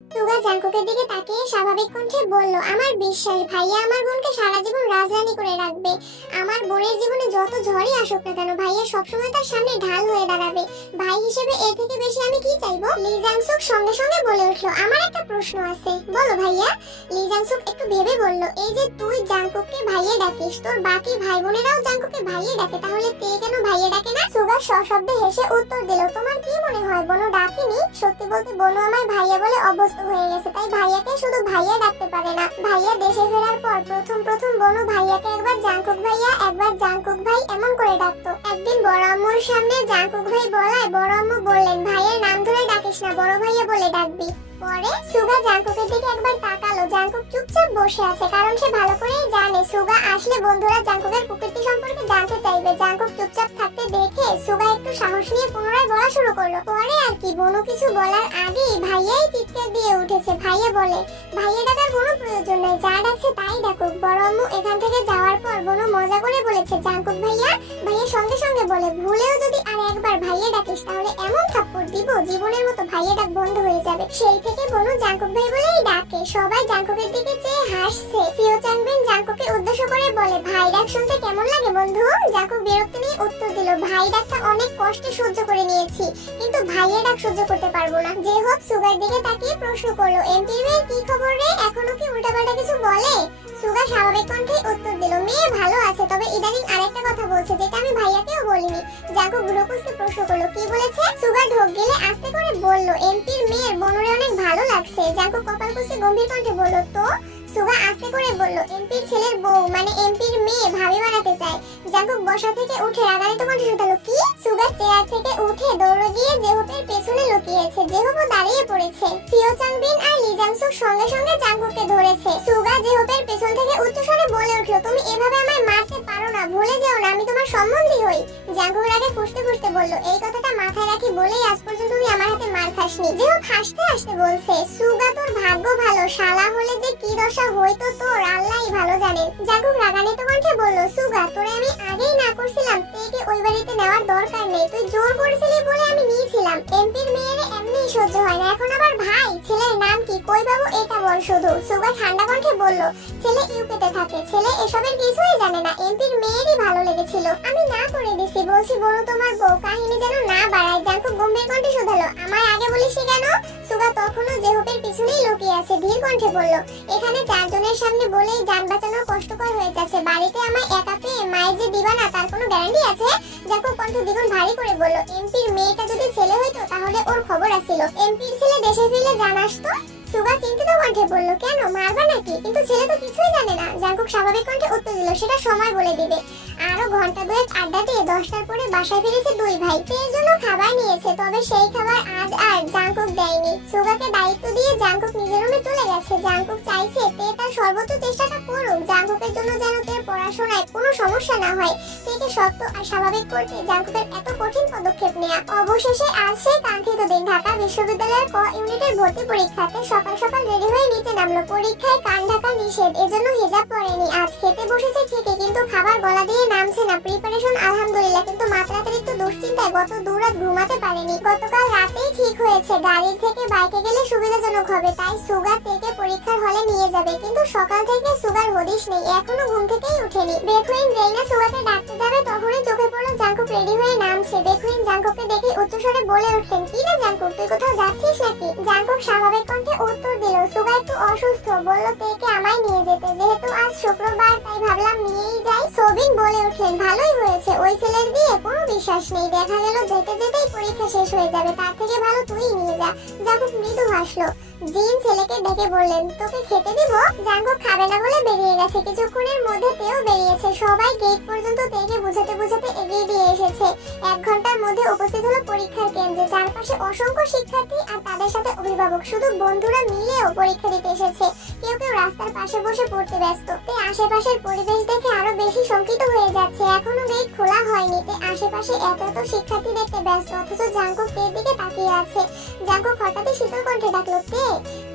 সুগা জাঙ্কুকের দিকে তাকিয়ে স্বাভাবিক কণ্ঠে বলল, আমার বিশ্বাস ভাইয়া আমার বোনকে সারা জীবন রাজরানী করে রাখবে। আমার বোনের জীবনে যত ঝড়ই আসুক না কেন ভাইয়া সবসময় তার সামনে ঢাল হয়ে দাঁড়াবে। ভাই হিসেবে এর থেকে বেশি আমি কি চাইবো? লি জাংসুক সঙ্গে সঙ্গে বলে উঠলো, আমার একটা প্রশ্ন আছে। বলো ভাইয়া। লি জাংসুক একটু ভেবে বলল, এই যে তুই জাঙ্কুককে ভাইয়া ডাকিস, তোর বাকি ভাই বোনেরাও জাঙ্কুককে ভাইয়া ডাকে, তাহলে তে কেন ভাইয়া ডাকে না? সুগা সশব্দে হেসে উত্তর দিল, তোমার কি মনে হয় বনু ডাকেনি? সত্যি বলতে বনু আমায় ভাইয়া বলে অভ্যস্ত হয়ে গেছে, তাই ভাইয়াকে শুধু ভাইয়া ডাকতে পারে না। ভাইয়া দেশে ফেরার পর প্রথম বনু ভাইয়াকে একবার জাঙ্কুক ভাইয়া একবার জাঙ্কুক ভাই এমন করে ডাকতো। একদিন বড় আম্মুর সামনে জাঙ্কুক ভাই বলায় বড় আম্মু বললেন, ভাইয়ের নাম ধরে ডাকিস না, বড় ভাইয়া বলে ডাকবি। পরে সুগা জাঙ্কুকের দিকে একবার তাকালো। জাঙ্কুক চুপচাপ বসে আছে, কারণ সে ভালো করেই জানে সুগা আসলে বন্ধুরা জাঙ্কুকের প্রকৃতি সম্পর্কে জানতে চাইবে। জাঙ্কুক চুপচাপ থাকতে দেখে সুগা একটু সাহস নিয়ে পুনরায় বলা শুরু করলো। পরে আর কি বনু কিছু বলার আগেই ভাইয়াই চিৎকার দিয়ে উঠেছে। ভাইয়া বলে, ভাইয়া ডাকার কোনো প্রয়োজন নাই, যা ডাকছে তাই ডাকুক। বড় আম্মু এখান থেকে যাওয়ার পর বনু মজা করে বলেছে, জাঙ্কুক ভাইয়া। ভাইয়া সঙ্গে সঙ্গে বলে, ভুলেও যদি আর একবার ভাইয়া ডাকিস তাহলে এমন থাপ্পড় দিব জীবনের মতো ভাইয়া ডাক বন্ধ হয়ে যাবে। সেই থেকে বনু জাঙ্কুক ভাই বলেই ডাকে। সবাই জাঙ্কুকের দিকে চেয়ে হাসছে। সিও চাংবিন জাঙ্কুককে উদ্দেশ্য করে বলে, ভাই ডাক শুনতে কেমন লাগে বন্ধু? জাঙ্কুক বিরক্তি নিয়ে উত্তর দিল, ভাই ডাকটা অনেক কষ্টে সহ্য করে নিয়েছি, কিন্তু ভাইয়া ডাক সহ্য করতে পারবো না। যে হোক সুগার দিকে তাকিয়ে প্রশ্ন করলো, এমপির মেয়ের কি খবর রে? এখনো কি উল্টাপাল্টা কিছু বলে? সুগা স্বাভাবিক কণ্ঠে উত্তর দিল, মেয়ে ভালো আছে, তবে ইদানিং আরেকটা কথা বলছে যেটা আমি ভাইয়াকেও বলিনি। জাঙ্কুক ভ্রুকুচকে প্রশ্ন করলো, কি বলেছে? সুগা ঢোক গেলে আস্তে করে বলল, এমপির মেয়ের বনুরে অনেক ভালো লাগছে। জাঙ্কুক কপাল কুঁচকে গম্ভীর কণ্ঠে বলল, তো? সুগা আস্তে করে বলল, এমপির ছেলের বউ মানে এমপির মেয়ে ভাবি বানাতে চায়। জাঙ্কুক বসা থেকে উঠে রাগান্বিত কণ্ঠে শুধালো, কি? সুগা চেয়ার থেকে উঠে দৌড়ে গিয়ে জেহপের পেছনে লুকিয়েছে। জেহপও দাঁড়িয়ে পড়েছে। সিও চাংবিন আর লি জাংসুক সঙ্গে সঙ্গে জাঙ্কুককে ধরেছে। সুগা জেহপের পেছন থেকে উচ্চস্বরে বলে উঠল, তুমি এভাবে আমায় মারতে পারো না, ভুলে যেও না আমি তোমার সম্বন্ধী হই। জাঙ্কুক রাগে ফুঁসতে ফুঁসতে বলল, এই কথাটা মাথায় রাখি বলেই আজ পর্যন্ত তুই আমার হাতে মার খাসনি। জেহপ হাসতে হাসতে বলছে, সুগা তোর ভাগ্য ভালো, শালা হলে যে কি দশা হইতো তোর আল্লাহই ভালো জানেন। জাঙ্কুক রাগান্বিত কণ্ঠে বলল, সুগা তোরে আমি আগেই না করছিলাম তেকে ওই বাড়িতে নেওয়ার দরকার নেই, তুই জোর করেছিলি বলে আমি নিয়েছিলাম। এমপির মেয়ের এমনিই সহ্য হয় না, এখন আবার ভাই। ছেলের নাম কি কই বাবু এটা বল শুধু। সুগা ঠান্ডা কণ্ঠে বলল, ছেলে ইউকেতে থাকে, ছেলে এসবের কিছুই জানে না, এমপির মেয়েরই ভালো লেগেছিল, আমি না করে দিছি। বলছি বড় তোমার বউ, কাহিনী যেন না বাড়ায়। জাঙ্কুক গম্ভীর কণ্ঠে শুধালো, আমায় আগে বলিস কেন? সুগা তখনও জেহপের পিছনেই লুকিয়ে আছে, ধীর কণ্ঠে বলল, এখানে চারজনের সামনে বলেই যান বাঁচানো কষ্টকর হয়ে যাচ্ছে, বাড়িতে আমায় একা পেয়ে মায়ের যে দিবা না তার কোনো গ্যারান্টি আছে? জাঙ্কুক কণ্ঠ দ্বিগুণ ভারী করে বলল, এমপির মেয়েটা যদি ছেলে হইতো তাহলে ওর খবর আছিল, এমপির ছেলে দেশে ফিরলে জানাস তো? সুগা চিন্তিত কণ্ঠে বলল, কেন মারবা নাকি? কিন্তু ছেলে তো কিছুই জানে না। জাঙ্কুক স্বাভাবিক কণ্ঠে উত্তর দিল, সেটা সময় বলে দিবে। আরো ঘন্টা দুয়েক আড্ডা দিয়ে 10টার পরে বাসায় ফিরেছে দুই ভাই। এর জন্য খাবার নিয়েছে, তবে সেই খাবার আজ আর জাঙ্কুক দেয়নি। সুগাকে দায়িত্ব দিয়ে জাঙ্কুক নিজের রুমে চলে গেছে। জাঙ্কুক চাইছে তে তার সর্বোচ্চ চেষ্টাটা করুক, জাঙ্কুকের জন্য যেন তের পড়াশোনায় কোনো সমস্যা না হয়। তেকে শক্ত আর স্বাভাবিক করতে জাঙ্কুকের এত কঠিন পদক্ষেপ নেওয়া। অবশেষে আজ সেই কাঙ্ক্ষিত দিন। ঢাকা বিশ্ববিদ্যালয়ের ক ইউনিটের ভর্তি পরীক্ষাতে সকাল সকাল রেডি হয়ে নিচে নামলো। পরীক্ষায় কান ঢাকা নিষেধ, এজন্য হিজাব পরেনি। আজ খেতে বসেছে ঠিকই, কিন্তু খাবার গলা দিয়ে নামছে না। প্রিপারেশন আলহামদুলিল্লাহ, কিন্তু মাত্রাতিরিক্ত দুশ্চিন্তায় গত দুরাত ঘুমাতে পারেনি। গতকাল রাতেই ঠিক হয়েছে গাড়ি থেকে বাইকে গেলে সুবিধাজনক হবে, তাই সুগা তেকে পরীক্ষার হলে নিয়ে যাবে। কিন্তু সকাল থেকে সুগার হদিশ নেই, এখনো ঘুম থেকেই উঠেনি। বেকুইন যেই না সুগাকে ডাকতে যাবে তখনই চোখে পড়লো জাঙ্কুক রেডি হয়ে নামছে। বেকুইন জাঙ্কুককে দেখে উচ্চস্বরে বলে উঠলেন, কি রে জাঙ্কুক, তুই কোথাও যাচ্ছিস নাকি? জাঙ্কুক স্বাভাবিক কণ্ঠে উত্তর দিল, সুগা একটু অসুস্থ, বললো তেকে আমায় নিয়ে যেতে, যেহেতু আজ শুক্রবার তাই ভাবলাম নিয়েই যাই। সবিন বলে উঠলেন, ভালোই হয়েছে, ওই ছেলের দিয়ে কোনো বিশ্বাস নেই, দেখা গেল যেতে যেতেই পরীক্ষা শেষ হয়ে যাবে, তার থেকে ভালো তুই নিয়ে যা। জাঙ্কুক মৃদু হাসলো। জিন ছেলেকে ডেকে বললেন, তোকে খেতে দিব? জাঙ্কুক খাবে না বলে বেরিয়ে গেছে। কিছুক্ষণের মধ্যে তেও বেরিয়েছে। সবাই গেট পর্যন্ত তেকে বুঝাতে বুঝাতে এগিয়ে দিয়ে এসেছে। 1 ঘন্টার মধ্যে উপস্থিত হলো পরীক্ষার কেন্দ্রে। চারপাশে অসংখ্য শিক্ষার্থী আর তাদের সাথে অভিভাবক, শুধু বন্ধুরা মিলেও পরীক্ষা দিতে এসেছে। কেউ কেউ রাস্তার পাশে বসে পড়তে ব্যস্ত। তে আশেপাশের পরিবেশ দেখে আরো বেশি শঙ্কিত হয়ে যাচ্ছে। এখনো গেট খোলা হয়নি। তে আশেপাশে এত এত শিক্ষার্থী দেখতে ব্যস্ত, অথচ জাঙ্কুক তের দিকে তাকিয়ে আছে। জাঙ্কুক হঠাৎই শীতল কণ্ঠে ডাকলো, তে।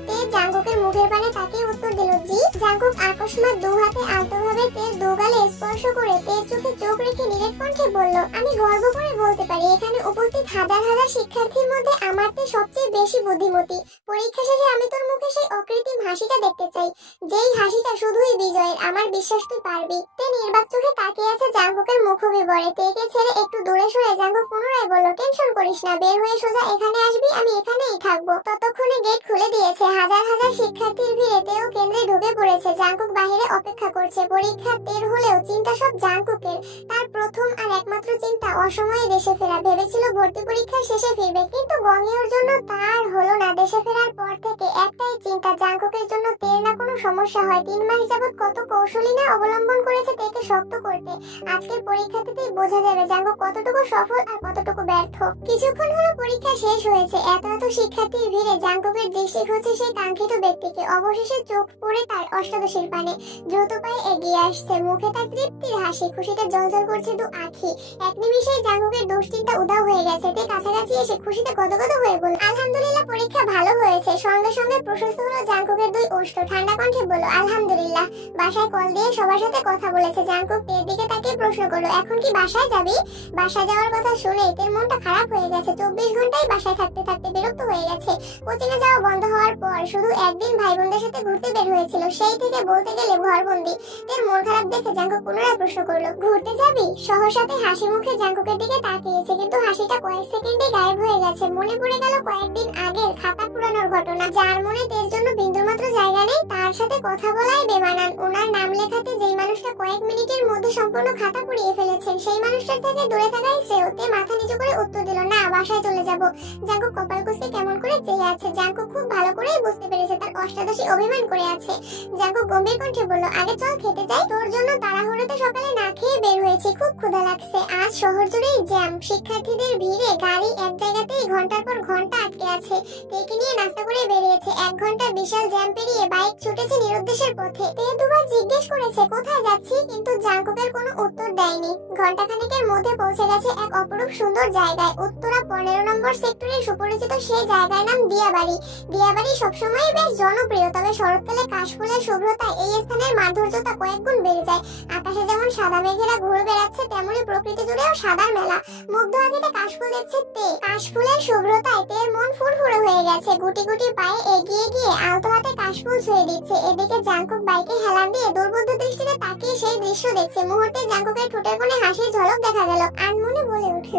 তে জাঙ্কুকের মুখের পানে তাকিয়ে উত্তর দিল, জি। জাঙ্কুক আকস্মাৎ দু হাতে আলতোভাবে তের দু গালে স্পর্শ করে তের চোখে চোখ রেখে নিরেট কণ্ঠে বলল, আমি গর্ব করে বলতে পারি এখানে উপস্থিত হাজার হাজার শিক্ষার্থীর মধ্যে আমার তে সবচেয়ে বেশি বুদ্ধিমতী। পরীক্ষা শেষে আমি তোর মুখে সেই অকৃত্রিম হাসিটা দেখতে চাই, যেই হাসিটা শুধুই বিজয়ের। আমার বিশ্বাস তুই পারবি। তে নির্বাক চোখে তাকিয়ে আছে জাঙ্কুকের মুখবিবরে। তেকে ছেড়ে একটু দূরে সরে জাঙ্কুক পুনরায় বলল, টেনশন করিস না, বের হয়ে সোজা এখানে আসবি, আমি এখানেই থাকবো। ততক্ষণে গেট খুলে দিয়েছে। হাজার হাজার শিক্ষার্থীর ভিড়ে তেও কেন্দ্রে ঢুকে পড়েছে। জাঙ্কুক বাহিরে অপেক্ষা করছে। পরীক্ষা তের হলেও চিন্তা সব জাঙ্কুকের। তার প্রথম আর একমাত্র চিন্তা অসময়ে দেশে ফেরা। ভেবেছিল ভর্তি পরীক্ষা শেষে ফিরবে, কিন্তু গঙিওর জন্য তার হলো না। দেশে ফেরার পর থেকে একটাই চিন্তা, জাঙ্কুকের জন্য তের না কোনো সমস্যা হয়। 3 মাস যাবৎ কত কৌশলী না অবলম্বন করেছে তেকে শক্ত করতে। আজকের পরীক্ষাতেই বোঝা যাবে জাঙ্কুক কতটুকু সফল আর কতটুকু ব্যর্থ। কিছুক্ষণ হলো পরীক্ষা শেষ হয়েছে। এত এত শিক্ষার্থীর ভিড়ে জাঙ্কুকের দৃষ্টি খুঁজছে সেই কাঙ্ক্ষিত ব্যক্তিকে। অবশেষে চোখ পড়ে তার অষ্টাদশীর পানে। দ্রুত পায়ে এগিয়ে আসছে, মুখে তার তৃপ্তির হাসি। খুশিতে জ্বলজ্বল করছে দু আঁখি। এক নিমিষেই জাঙ্কুকের দুশ্চিন্তা উধাও হয়ে গেছে। তে কাছাকাছি এসে খুশিতে গদগদ হয়ে বলল, আলহামদুলিল্লাহ, পরীক্ষা ভালো হয়েছে। সঙ্গে সঙ্গে প্রশস্ত হলো জাঙ্কুকের দুই ওষ্ঠ। ঠান্ডা কণ্ঠে বলল, আলহামদুলিল্লাহ। বাসায় কল দিয়ে সবার সাথে কথা বলেছে। জাঙ্কুক তের দিকে তাকিয়ে প্রশ্ন করলো, এখন কি বাসায় যাবি? বাসায় যাওয়ার কথা শুনে তের মনটা খারাপ হয়ে গেছে। 24 ঘন্টাই বাসায় থাকতে থাকতে বিরক্ত হয়ে গেছে। কোচিংয়ে যাওয়া বন্ধ হওয়ার পর শুধু একদিন ভাই বোনদের সাথে ঘুরতে বের হয়েছিল, সেই থেকে বলতে গেলে ঘরবন্দি। তের মন খারাপ দেখে জাঙ্কুক পুনরায় প্রশ্ন করলো, ঘুরতে যাবি? সহসাতে হাসি মুখে জাঙ্কুকের দিকে তাকিয়েছে, কিন্তু হাসিটা কয়েক সেকেন্ডে গায়েব হয়ে গেছে। মনে পড়ে গেল কয়েকদিন আগের খাতা পুরানোর ঘটনা। যার মনে তের জন্য বিন্দুমাত্র জায়গা নেই, তার সাথে কথা বলাই বেমানান। ওনার নাম লেখাতে যেই মানুষটা কয়েক মিনিটের মধ্যে সম্পূর্ণ খাতা পুড়িয়ে ফেলেছেন, সেই মানুষটার থেকে দূরে থাকাই শ্রেয়। তে মাথা নিচু করে উত্তর দিল, না, বাসায় চলে যাব। জাঙ্কুক কপাল কুঁচকে কেমন করে চেয়ে আছে। জাঙ্কুক খুব ভালো করেই বুঝতে পেরেছে তার অষ্টাদশী অভিমান করে আছে। জাঙ্কুক গম্ভীর কণ্ঠে বলল, আগে চল খেতে যাই। তোর জন্য তাড়াহুড়োতে সকালে না খেয়ে বের হয়েছি, খুব ক্ষুধা লাগছে। আজ শহর জুড়েই জ্যাম। শিক্ষার্থীদের ভিড়ে গাড়ি এক জায়গাতেই ঘন্টার পর ঘন্টা আটকে আছে। তেকে নিয়ে নাস্তা করে বেরিয়েছে। 1 ঘন্টা বিশাল জ্যাম পেরিয়ে বাইক ছুটেছে নিরুদ্দেশের পথে। তে দুবার জিজ্ঞেস করেছে কোথায় যাচ্ছি, কিন্তু জাঙ্কুকের কোনো উত্তর দেয়নি। ঘন্টাখানেকের মধ্যে পৌঁছে গেছে এক অপরূপ সুন্দর জায়গায়। উত্তরা 15 নম্বর সেক্টরের সুপরিচিত সেই জায়গার নাম দিয়াবাড়ি। দিয়াবাড়ি সবসময় বেশ জনপ্রিয়, তবে শরৎকালে কাশফুলের শুভ্রতায় এই স্থানের মাধুর্যতা কয়েক গুণ বেড়ে যায়। আকাশে যেমন সাদা মেঘেরা ঘুরে বেড়াচ্ছে, তেমনি প্রকৃতি জুড়েও সাদার মেলা। মুগ্ধ আঁখিতে কাশফুল দেখছে তে। কাশফুলের শুভ্রতায় তের মন ফুরফুরে হয়ে গেছে। গুটি গুটি পায়ে এগিয়ে গিয়ে আলতো হাতে কাশফুল ছুঁয়ে দিচ্ছে। এদিকে জাঙ্কুক বাইকে হেলান দিয়ে দুর্বোধ্য দৃষ্টিতে তাকিয়ে সেই দৃশ্য দেখছে। মুহূর্তে জাঙ্কুকের ঠোঁটের কোণে হাসির ঝলক দেখা গেল। আনমনে বলে উঠল,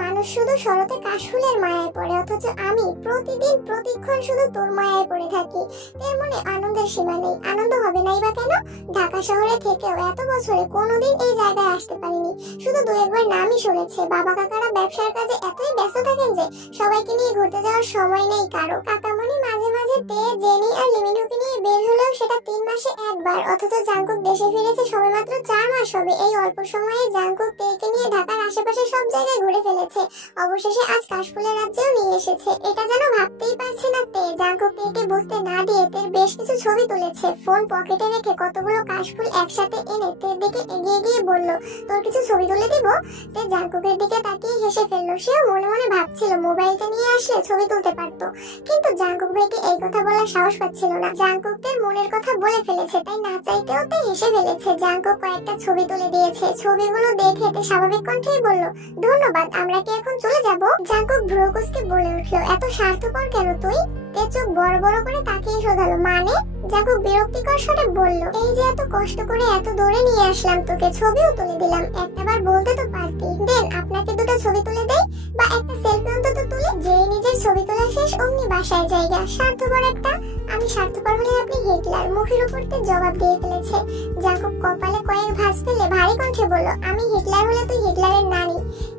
মানুষ শুধু শরতে কাশফুলের মায়ায় পড়ে, অথচ আমি প্রতিদিন প্রতিক্ষণ শুধু তোর মায়ায় পড়ে থাকি। এর মনে আনন্দের সীমা নেই। আনন্দ হবে নাই বা কেন? ঢাকা শহরে থেকেও এত বছরে কোনোদিন এই জায়গায় আসতে পারিনি। শুধু 2-1 বার নামই শুনেছে। বাবা কাকারা ব্যবসার কাজে এতই ব্যস্ত থাকেন যে সবাইকে নিয়ে ঘুরতে যাওয়ার সময় নেই কারো। কাকামণি মাঝে মাঝে তে, জেনি আর লিমিনুকে নিয়ে বের হলেও সেটা 3 মাসে একবার। অথচ জাঙ্কুক দেশে ফিরেছে সবেমাত্র 4 মাস হবে। এই অল্প সময়ে জাঙ্কুক তেকে নিয়ে ঢাকার আশেপাশে সব জায়গায় ঘুরে ফেলেছে। অবশেষে আজ কাশফুলের রাজ্যেও নিয়ে এসেছে। এটা যেন ভাবতেই পারছে না তে। জাঙ্কুক তেকে বুঝতে না দিয়ে তের বেশ কিছু ছবি তুলেছে। ফোন পকেটে রেখে কতগুলো কাশফুল একসাথে এনে তের দিকে এগিয়ে গিয়ে বলল, তোর কিছু ছবি তুলে দিব? তে জাঙ্কুকের দিকে তাকিয়ে হেসে ফেললো। সেও মনে মনে ভাবছিল মোবাইলটা নিয়ে আসলে ছবি তুলতে পারতো, কিন্তু জাঙ্কুক ভাইকে এই কথা বলার সাহস পাচ্ছিল না। জাঙ্কুক তের মনের কথা বলে ফেলেছে, তাই না চাইতেও তে হেসে ফেলেছে। জাঙ্কুক কয়েকটা ছবি তুলে দিয়েছে। ছবিগুলো দেখে তে স্বাভাবিক কণ্ঠেই বলল, ধন্যবাদ, আমরা কি এখন চলে যাব? জাঙ্কুক ভ্রু কুঁচকে বলে উঠলো, এত স্বার্থপর কেন তুই? তে চোখ বড় বড় করে তাকিয়ে শোধালো, মানে? জাঙ্কুক বিরক্তিকর স্বরে বলল, এই যে এত কষ্ট করে এত দূরে নিয়ে আসলাম তোকে, ছবিও তুলে দিলাম, একটাবার বলতে তো পারতি। দেন আপনাকে দুটো ছবি তুলে দেই, বা একটা সেলফি অন্তত তুলে। যেই নিজের ছবি তোলা শেষ অমনি বাসায় জায়গা। স্বার্থপর একটা। আমি স্বার্থপর হলে আপনি হিটলার। মুখের উপর তে জবাব দিয়ে ফেলেছে। জাঙ্কুক কপালে কয়েক ভাঁজ ফেলে ভারী কণ্ঠে বলল, আমি হিটলার হলে তুই হিটলারের নানি।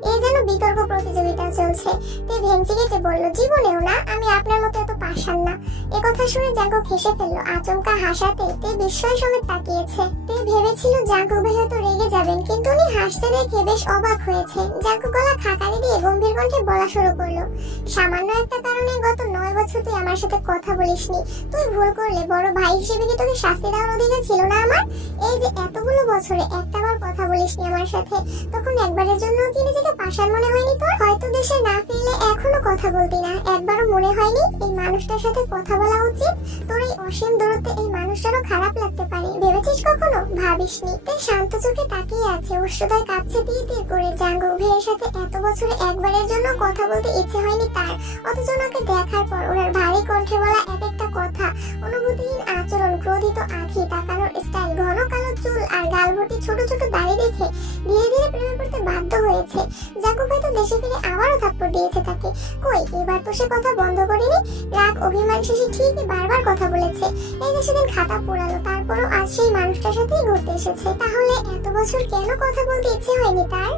এই যেন বিতর্ক প্রতিযোগিতা চলছে। তে ভেঙচি কেটে বলল, জীবনেও না, আমি আপনার মতো এত পাষাণ না। একথা শুনে জাঙ্কুক হেসে ফেলল। আচমকা হাসাতে তে বিস্ময় সমেত তাকিয়েছে। তে ভেবেছিল জাঙ্কুক ভাই হয়তো রেগে যাবেন, কিন্তু উনি হাসতে দেখে বেশ অবাক হয়েছে। জাঙ্কুক গলা খাকারি দিয়ে গম্ভীর কণ্ঠে বলা শুরু করলো, সামান্য একটা কারণে গত 9 বছর তুই আমার সাথে কথা বলিসনি। তুই ভুল করলে বড় ভাই হিসেবে কি তোকে শাস্তি দেওয়ার অধিকার ছিল না আমার? এই যে এতগুলো বছরে একটাবার কথা বলিসনি আমার সাথে, তখন একবারের জন্য কি নিজেকে পাষাণ মনে হয়নি তোর? হয়তো দেশে না ফিরলে এখনো কথা বলতি না, একবারও মনে হয়নি এই মানুষটার সাথে কথা বলা উচিত? তোর এই অসীম দূরত্বে এই মানুষটারও খারাপ লাগতে পারে, ভেবেছিস কখনো? ভাবিসনি। তাই শান্ত চোখে তাকিয়ে আছে, উষ্ণতায় কাঁপছে তীর তীর করে। জাঙ্কুক ভাইয়ের সাথে এত বছরে একবারের জন্য কথা বলতে ইচ্ছে হয়নি তার, অথচ ওনাকে দেখার পর ওনার ভারী কণ্ঠে বলা এক একটা কথা, অনুভূতিহীন আচরণ, ক্রোধিত আঁখি, তাকানোর স্টাইল, ঘন কালো চুল আর গাল ভর্তি ছোট ছোট দাড়ি দেখে ধীরে ধীরে প্রেমে পড়তে বাধ্য হয়েছে। জাঙ্কুক ভাই তো দেশে ফিরে আবারও থাপ্পড় দিয়েছে তাকে। কই, এবার তো সে কথা বন্ধ করেনি। রাগ অভিমান শেষে ঠিকই বারবার কথা বলেছে। এই যে সেদিন খাতা পোড়ালো, তারপরও আজ সেই মানুষটার সাথেই ঘুরতে এসেছে। তাহলে এত বছর কেন কথা বলতে ইচ্ছে হয়নি তার?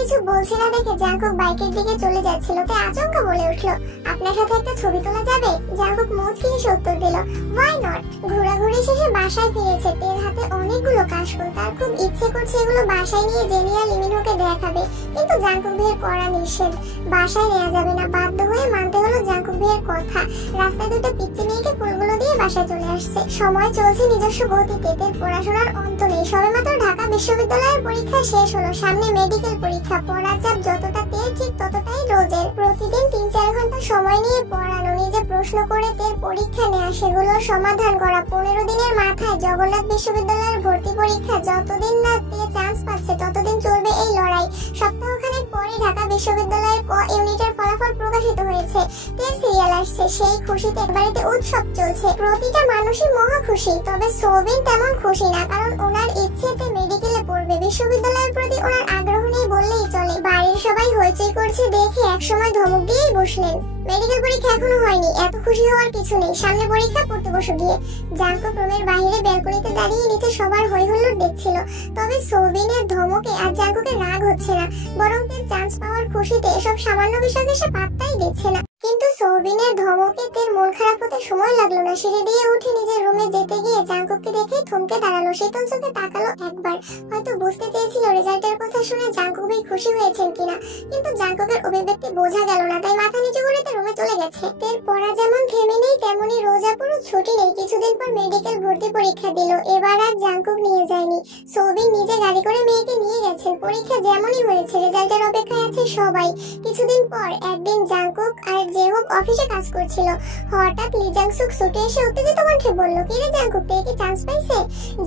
কিছু বলছে না দেখে জাঙ্কুক বাইকের দিকে চলে যাচ্ছিল। তে আচমকা বলে উঠলো, আপনার সাথে একটা ছবি তোলা যাবে? জাঙ্কুক মুচকি হেসে উত্তর দিল, হোয়াই নট। ঘোরাঘুরি শেষে বাসায় ফিরেছে। তের হাতে অনেকগুলো কাশফুল, তার খুব ইচ্ছে করছে এগুলো বাসায় নিয়ে জেনি আর লিমিনহোকে দেখাবে, কিন্তু জাঙ্কুক ভাইয়ের কড়া নিষেধ, বাসায় নেওয়া যাবে না। বাধ্য হয়ে মানতে হলো জাঙ্কুক ভাইয়ের কথা। রাস্তায় দুটো পিচ্চি মেয়েকে ফুলগুলো দিয়ে বাসায় চলে আসছে। সময় চলছে নিজস্ব গতিতে। তের পড়াশোনার অন্ত নেই। সবেমাত্র ঢাকা বিশ্ববিদ্যালয়ের পরীক্ষা শেষ হলো, সামনে মেডিকেল পরীক্ষা। পড়ার চাপ যতটা তের ঠিক ততটাই রোজের। প্রতিদিন 3-4 ঘন্টা সময় নিয়ে পড়ানো, নিজে প্রশ্ন করে তের পরীক্ষা নেওয়া, সেগুলোর সমাধান করা। 15 দিনের মাথায় জগন্নাথ বিশ্ববিদ্যালয়ের ভর্তি পরীক্ষা। যতদিন না তে চান্স পাচ্ছে ততদিন চলবে এই লড়াই। সপ্তাহখানেক পরে ঢাকা বিশ্ববিদ্যালয়ের ক ইউনিটের ফলাফল প্রকাশিত হয়েছে। তের সিরিয়াল আসছে, সেই খুশিতে বাড়িতে উৎসব চলছে। প্রতিটা মানুষই মহা খুশি, তবে সোবিন তেমন খুশি না, কারণ ওনার ইচ্ছেতে মেডিকেলে পড়বে। বিশ্ববিদ্যালয়ের প্রতি ওনার আগ্রহ নেই বললেই চলে। বাড়ির সবাই হইচই করছে দেখে একসময় ধমক দিয়েই বসলেন। মেডিকেল পরীক্ষা এখনো হয়নি, এত খুশি হওয়ার কিছু নেই, সামনে পরীক্ষা, পড়তে বসো গিয়ে। জাঙ্কুক রুমের বাইরে ব্যালকনিতে দাঁড়িয়ে নিচে সবার হই হুল্লোড় দেখছিল। তবে সোবিনের ধমকে আর জাঙ্কুকের রাগ হচ্ছে না, বরং তের চান্স পাওয়ার খুশিতে এসব সামান্য বিষয়কে সে পাত্তাই দিচ্ছে না। কিন্তু সোবিনের ধমকে তের মন খারাপ হতে সময় লাগলো না। সিঁড়ি দিয়ে উঠে নিজের রুমে যেতে গিয়ে জাঙ্কুককে দেখে থমকে দাঁড়ালো। শীতল চোখে তাকালো একবার, হয়তো বুঝতে চেয়েছিল রেজাল্টের কথা শুনে জাঙ্কুক ভাই খুশি হয়েছেন কিনা, কিন্তু জাঙ্কুকের অভিব্যক্তি বোঝা গেল না, তাই মাথা নিচু করে তার রুমে চলে গেছে। তের পড়া যেমন থেমে নেই, তেমনি রোজা পুরো ছুটি নেই। কিছুদিন পর মেডিকেল ভর্তি পরীক্ষা দিল। এবার আর জাঙ্কুক নিয়ে যায়নি, সোবিন নিজে গাড়ি করে মেয়েকে নিয়ে গেছেন। পরীক্ষা যেমনই হয়েছে, রেজাল্টের অপেক্ষায় আছে সবাই। কিছুদিন পর একদিন জাঙ্কুক আর জেহব অফিসে কাজ করছিল। হঠাৎ লি জাংসুক ছুটে এসে উত্তেজিত কণ্ঠে বলল, কি রে জাঙ্কুক, তে কি চান্স পাইছে?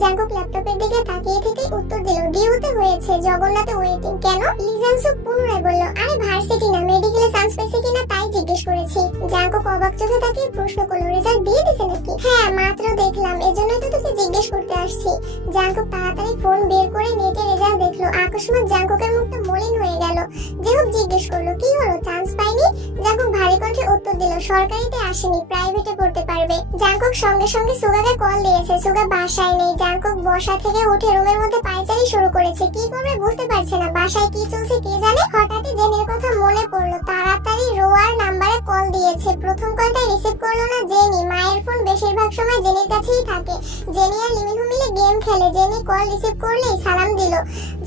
জাঙ্কুক ল্যাপটপের দিকে তাকিয়ে থেকেই উত্তর দিল, ডিউতে হয়েছে, জগন্নাথে ওয়েটিং। কেন? লি জাংসুক পুনরায় বলল, আরে ভার্সিটি না, মেডিকেলে চান্স পাইছে কিনা তাই জিজ্ঞেস করেছি। জাঙ্কুক অবাক চোখে তাকিয়ে প্রশ্ন করলো, রেজাল্ট দিয়ে দিছে নাকি? হ্যাঁ, মাত্র দেখলাম, এজন্যই তো তোকে জিজ্ঞেস করতে আসছি। জাঙ্কুক তাড়াতাড়ি ফোন বের করে নেটে রেজাল্ট দেখলো। আকস্মাৎ জাঙ্কুকের মুখটা মলিন হয়ে গেল। জেহব জিজ্ঞেস করলো, কি হলো, চান্স পাইনি? জাঙ্কুক ভারী কণ্ঠে উত্তর দিল, সরকারিতে আসেনি, প্রাইভেটে পড়তে পারবে। জাঙ্কুক সঙ্গে সঙ্গে সুগাকে কল দিয়েছে। সুগা বাসায় নেই। জাঙ্কুক বসা থেকে উঠে রুমের মধ্যে পায়চারি শুরু করেছে। কি করবে বুঝতে পারছে না, বাসায় কি চলছে কে জানে। হঠাৎই জেনির কথা মনে পড়লো, তাড়াতাড়ি রোয়ার নাম্বারে কল দিয়েছে। প্রথম কলটা রিসিভ করলো না জেনি। মায়ের ফোন বেশিরভাগ সময় জেনির কাছেই থাকে। জেনি আর লিমিনহো মিলে গেম খেলে। জেনি কল রিসিভ করলেই সালাম দিল।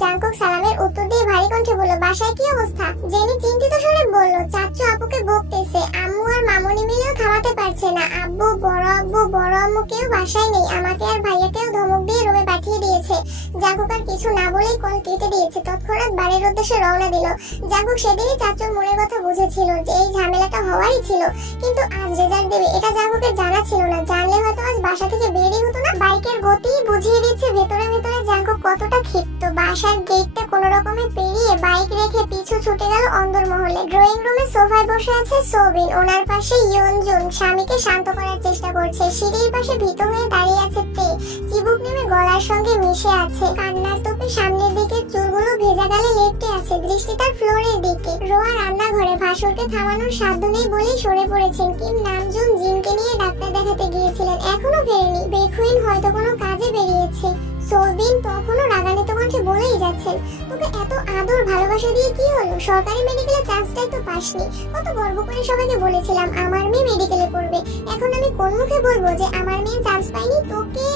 জাঙ্কুক সালামের উত্তর দিয়ে ভারী কণ্ঠে বলল, বাসায় কি অবস্থা? জেনি চিন্তিত স্বরে বলল, চাচু আপুকে বকতেছে, আম্মু আর মামুনি মিলেও থামাতে পারছে না। আব্বু, বড় আম্মু কেউ বাসায় নেই, আমাকে আর ভাইয়াকেও ধমক দিয়ে রুমে পাঠিয়ে দিয়েছে। জাঙ্কুক আর কিছু না বলেই কল কেটে দিয়েছে। তৎক্ষণাৎ বাড়ির উদ্দেশ্যে রওনা দিল। জাঙ্কুক সেদিনই চাচুর মনের কথা বুঝেছিল যে এই ঝামেলাটা হওয়ারই ছিল, কিন্তু আজ রেজাল্ট দেবে এটা জাঙ্কুকের জানা ছিল না। জানলে হয়তো আজ বাসা থেকে বেরই হতো না। বাইকের গতি বুঝিয়ে দিচ্ছে ভেতরে ভেতরে জাঙ্কুক কতটা ক্ষিপ্ত। বাসার গেটটা কোনো রকমে পেরিয়ে বাইক রেখে পিছু ছুটে গেল অন্দরমহলে। ড্রয়িং রুমে সোফায় বসে আছে সোবিন, ওনার পাশে ইয়নজুন স্বামীকে শান্ত করার চেষ্টা করছে। সিঁড়ির পাশে ভীত হয়ে দাঁড়িয়ে আছে তে, চিবুক নেমে গলার সঙ্গে মিশে আছে। কান্নার তোপে সামনের দিকের চুলগুলো ভেজা গালে লেপ্টে আছে, দৃষ্টি তার ফ্লোরের দিকে। রোয়া রান্নাঘরে, ভাসুরকে থামানোর সাধ্য নেই বলেই সরে পড়েছেন। কিম নামজুন জিনকে নিয়ে ডাক্তার দেখাতে গিয়েছিলেন, এখনো ফেরেনি। বেখুইন হয়তো কোনো কাজে বেরিয়েছে। সোবিন তখনও রাগান্বিত কণ্ঠে বলেই যাচ্ছেন, তোকে এত আদর ভালোবাসা দিয়ে কি হলো? সরকারি মেডিকেলে চান্সটাই তো পাসনি। কত গর্ব করে সবাইকে বলেছিলাম আমার মেয়ে মেডিকেলে পড়বে, এখন আমি কোন মুখে বলবো যে আমার মেয়ে চান্স পায়নি? তোকে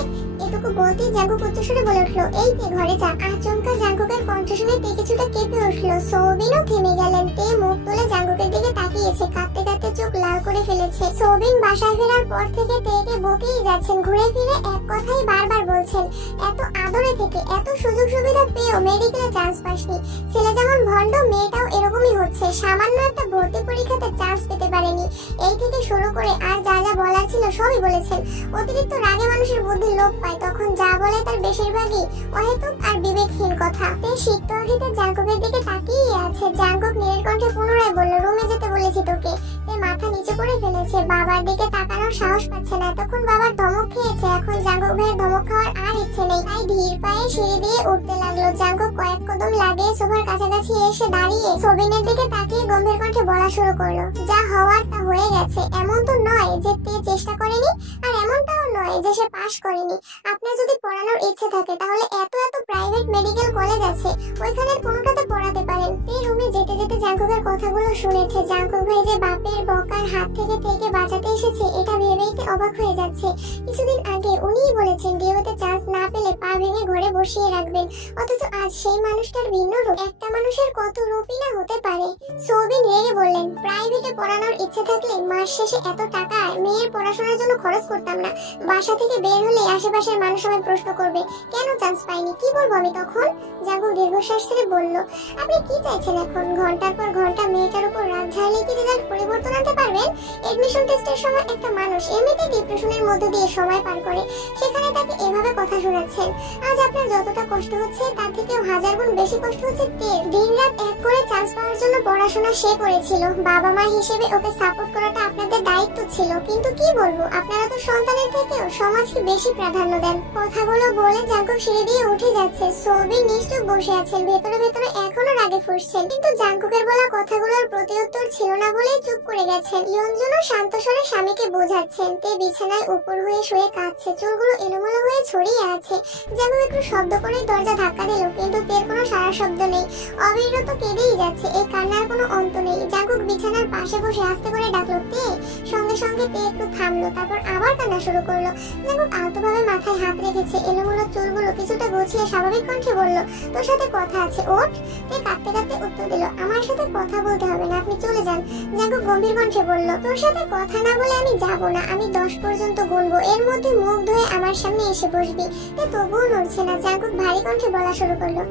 এটুকু বলতেই জাঙ্কুক উচ্চস্বরে বলে উঠলো, এই তে ঘরে যা। আচমকা জাঙ্কুকের কণ্ঠ শুনে তে কিছুটা কেঁপে উঠলো। সৌবিনও থেমে গেলেন। তে মুখ তুলে জাঙ্কুকের দিকে তাকিয়েছে, কাঁদতে কাঁদতে চোখ লাল করে ফেলেছে। সৌবিন বাসায় ফেরার পর থেকে তেকে বকেই যাচ্ছেন, ঘুরে ফিরে এক কথাই বারবার বলছেন, এত আদরে থেকে এত সুযোগ সুবিধা পেয়েও মেডিকেলে চান্স পাসনি। ছেলে যেমন ভণ্ড, মেয়েটাও এরকমই হচ্ছে। সামান্য একটা ভর্তি পরীক্ষাতে চান্স পেতে পারেনি। এই থেকে শুরু করে আর যা যা বলার ছিল সবই বলেছেন। অতিরিক্ত রাগে মানুষের বুদ্ধি লোপ পায়, তখন যা বলে তার বেশিরভাগই অহেতুক আর বিবেকহীন কথা। তে সিক্ত আঘাতে জাঙ্কুকের দিকে তাকিয়ে আছে। জাঙ্কুক নীরের কণ্ঠে পুনরায় বলল, রুমে যেতে বলেছি তোকে। তে মাথা নিচু করে ফেলেছে, বাবার দিকে তাকানোর সাহস পাচ্ছে না। তখন বাবার ধমক খেয়েছে, এখন জাঙ্কুক ভাইয়ের ধমক খাওয়ার আর ইচ্ছে নেই। তাই ধীর পায়ে সিঁড়ি দিয়ে উঠতে লাগলো। জাঙ্কুক কয়েক কদম লাগিয়ে সোফার কাছাকাছি এসে দাঁড়িয়ে সবিনের দিকে তাকিয়ে গম্ভীর কণ্ঠে বলা শুরু করলো, যা হওয়ার তা হয়ে গেছে। এমন তো নয় যে তে চেষ্টা করেনি, আর এমনটাও নয় যে সে পাশ করেনি। আপনার যদি পড়ানোর ইচ্ছে থাকে তাহলে এত এত প্রাইভেট মেডিকেল কলেজ আছে, ওইখানের কোনোটাতে পড়াতে পারেন। তে রুমে যেতে যেতে জাঙ্কুকের কথাগুলো শুনেছে। জাঙ্কুক ভাই যে বাপের বকার হাত থেকে বাঁচাতে এসেছে এটা ভেবেই তে অবাক হয়ে যাচ্ছে। কিছুদিন আগে উনিই বলেছেন ডিওতে চান্স না পেলে পা ভেঙে ঘরে বসিয়ে রাখবেন, অথচ আজ সেই মানুষটার ভিন্ন রূপ। একটা মানুষের কত রূপই না হতে পারে। সৌবিন রেগে বললেন, প্রাইভেটে পড়ানোর ইচ্ছে থাকলে মাস শেষে এত টাকা মেয়ের পড়াশোনার জন্য খরচ করতাম না। বাসা থেকে বের হলে আশেপাশের মানুষ আমায় প্রশ্ন করবে কেন চান্স পাইনি, কি বলবো আমি তখন? জাঙ্কুক দীর্ঘশ্বাস ছেড়ে বলল, আপনি কি চাইছেন এখন? ঘন্টার পর ঘন্টা মেয়েটার উপর রাত ঝাড়লে কি রেজাল্ট পরিবর্তন আনতে পারবেন? এডমিশন টেস্টের সময় একটা মানুষ এমনিতেই ডিপ্রেশনের মধ্যে দিয়ে সময় পার করে, সেখানে তাকে এভাবে কথা শোনাচ্ছেন। আজ আপনার যতটা কষ্ট হচ্ছে তার থেকেও হাজার গুণ বেশি কষ্ট হচ্ছে তের। দিনরাত এক করে চান্স পাওয়ার জন্য পড়াশোনা সে করেছিল। বাবা মা হিসেবে ওকে সাপোর্ট করাটা আপনাদের দায়িত্ব ছিল, কিন্তু কি বলবো, আপনারা তো সন্তানের থেকেও সমাজকে বেশি প্রাধান্য দেন। কথাগুলো বলে জাঙ্কুক সিঁড়ি দিয়ে উঠে যাচ্ছে। সৌবিন নিশ্চুপ বসে আছেন, ভেতরে ভেতরে এখনো রাগে ফুঁসছেন, কিন্তু জাঙ্কুকের বলা কথাগুলোর প্রতিউত্তর ছিল না বলেই চুপ করে গেছেন। ইয়ঞ্জনও শান্ত স্বরে স্বামীকে বোঝাচ্ছেন। তে বিছানায় উপর হয়ে শুয়ে কাঁদছে, চুলগুলো এলোমেলো হয়ে ছড়িয়ে আছে। জাঙ্কুক একটু শব্দ করে দরজা ধাক্কা দিল, কিন্তু তের কোনো সারা শব্দ নেই। অবিরত কেঁদেই যাচ্ছে, এই কান্নার কোনো অন্ত নেই। জাঙ্কুক বিছানার পাশে বসে আস্তে করে ডাকলো, তে। সঙ্গে সঙ্গে তে একটু থামলো, তারপর আবার কান্না শুরু করলো। জাঙ্কুক আলতোভাবে মাথায় হাত রেখেছে, এলোমেলো চুলগুলো কিছুটা গুছিয়ে স্বাভাবিক কণ্ঠে বলল, তোর সাথে কথা আছে, ওঠ। তে কাঁদতে কাঁদতে উত্তর দিল, আমার সাথে কথা বলতে হবে না, আপনি চলে যান। জাঙ্কুক গম্ভীর কণ্ঠে বলল, তোর সাথে কথা না বলে আমি যাব না। আমি 10 পর্যন্ত গুনবো, এর মধ্যে মুখ ধুয়ে আমার সামনে এসে বসবি। তে তবুও নড়ছে না। জাঙ্কুক ভারী কণ্ঠে বলা শুরু করলো,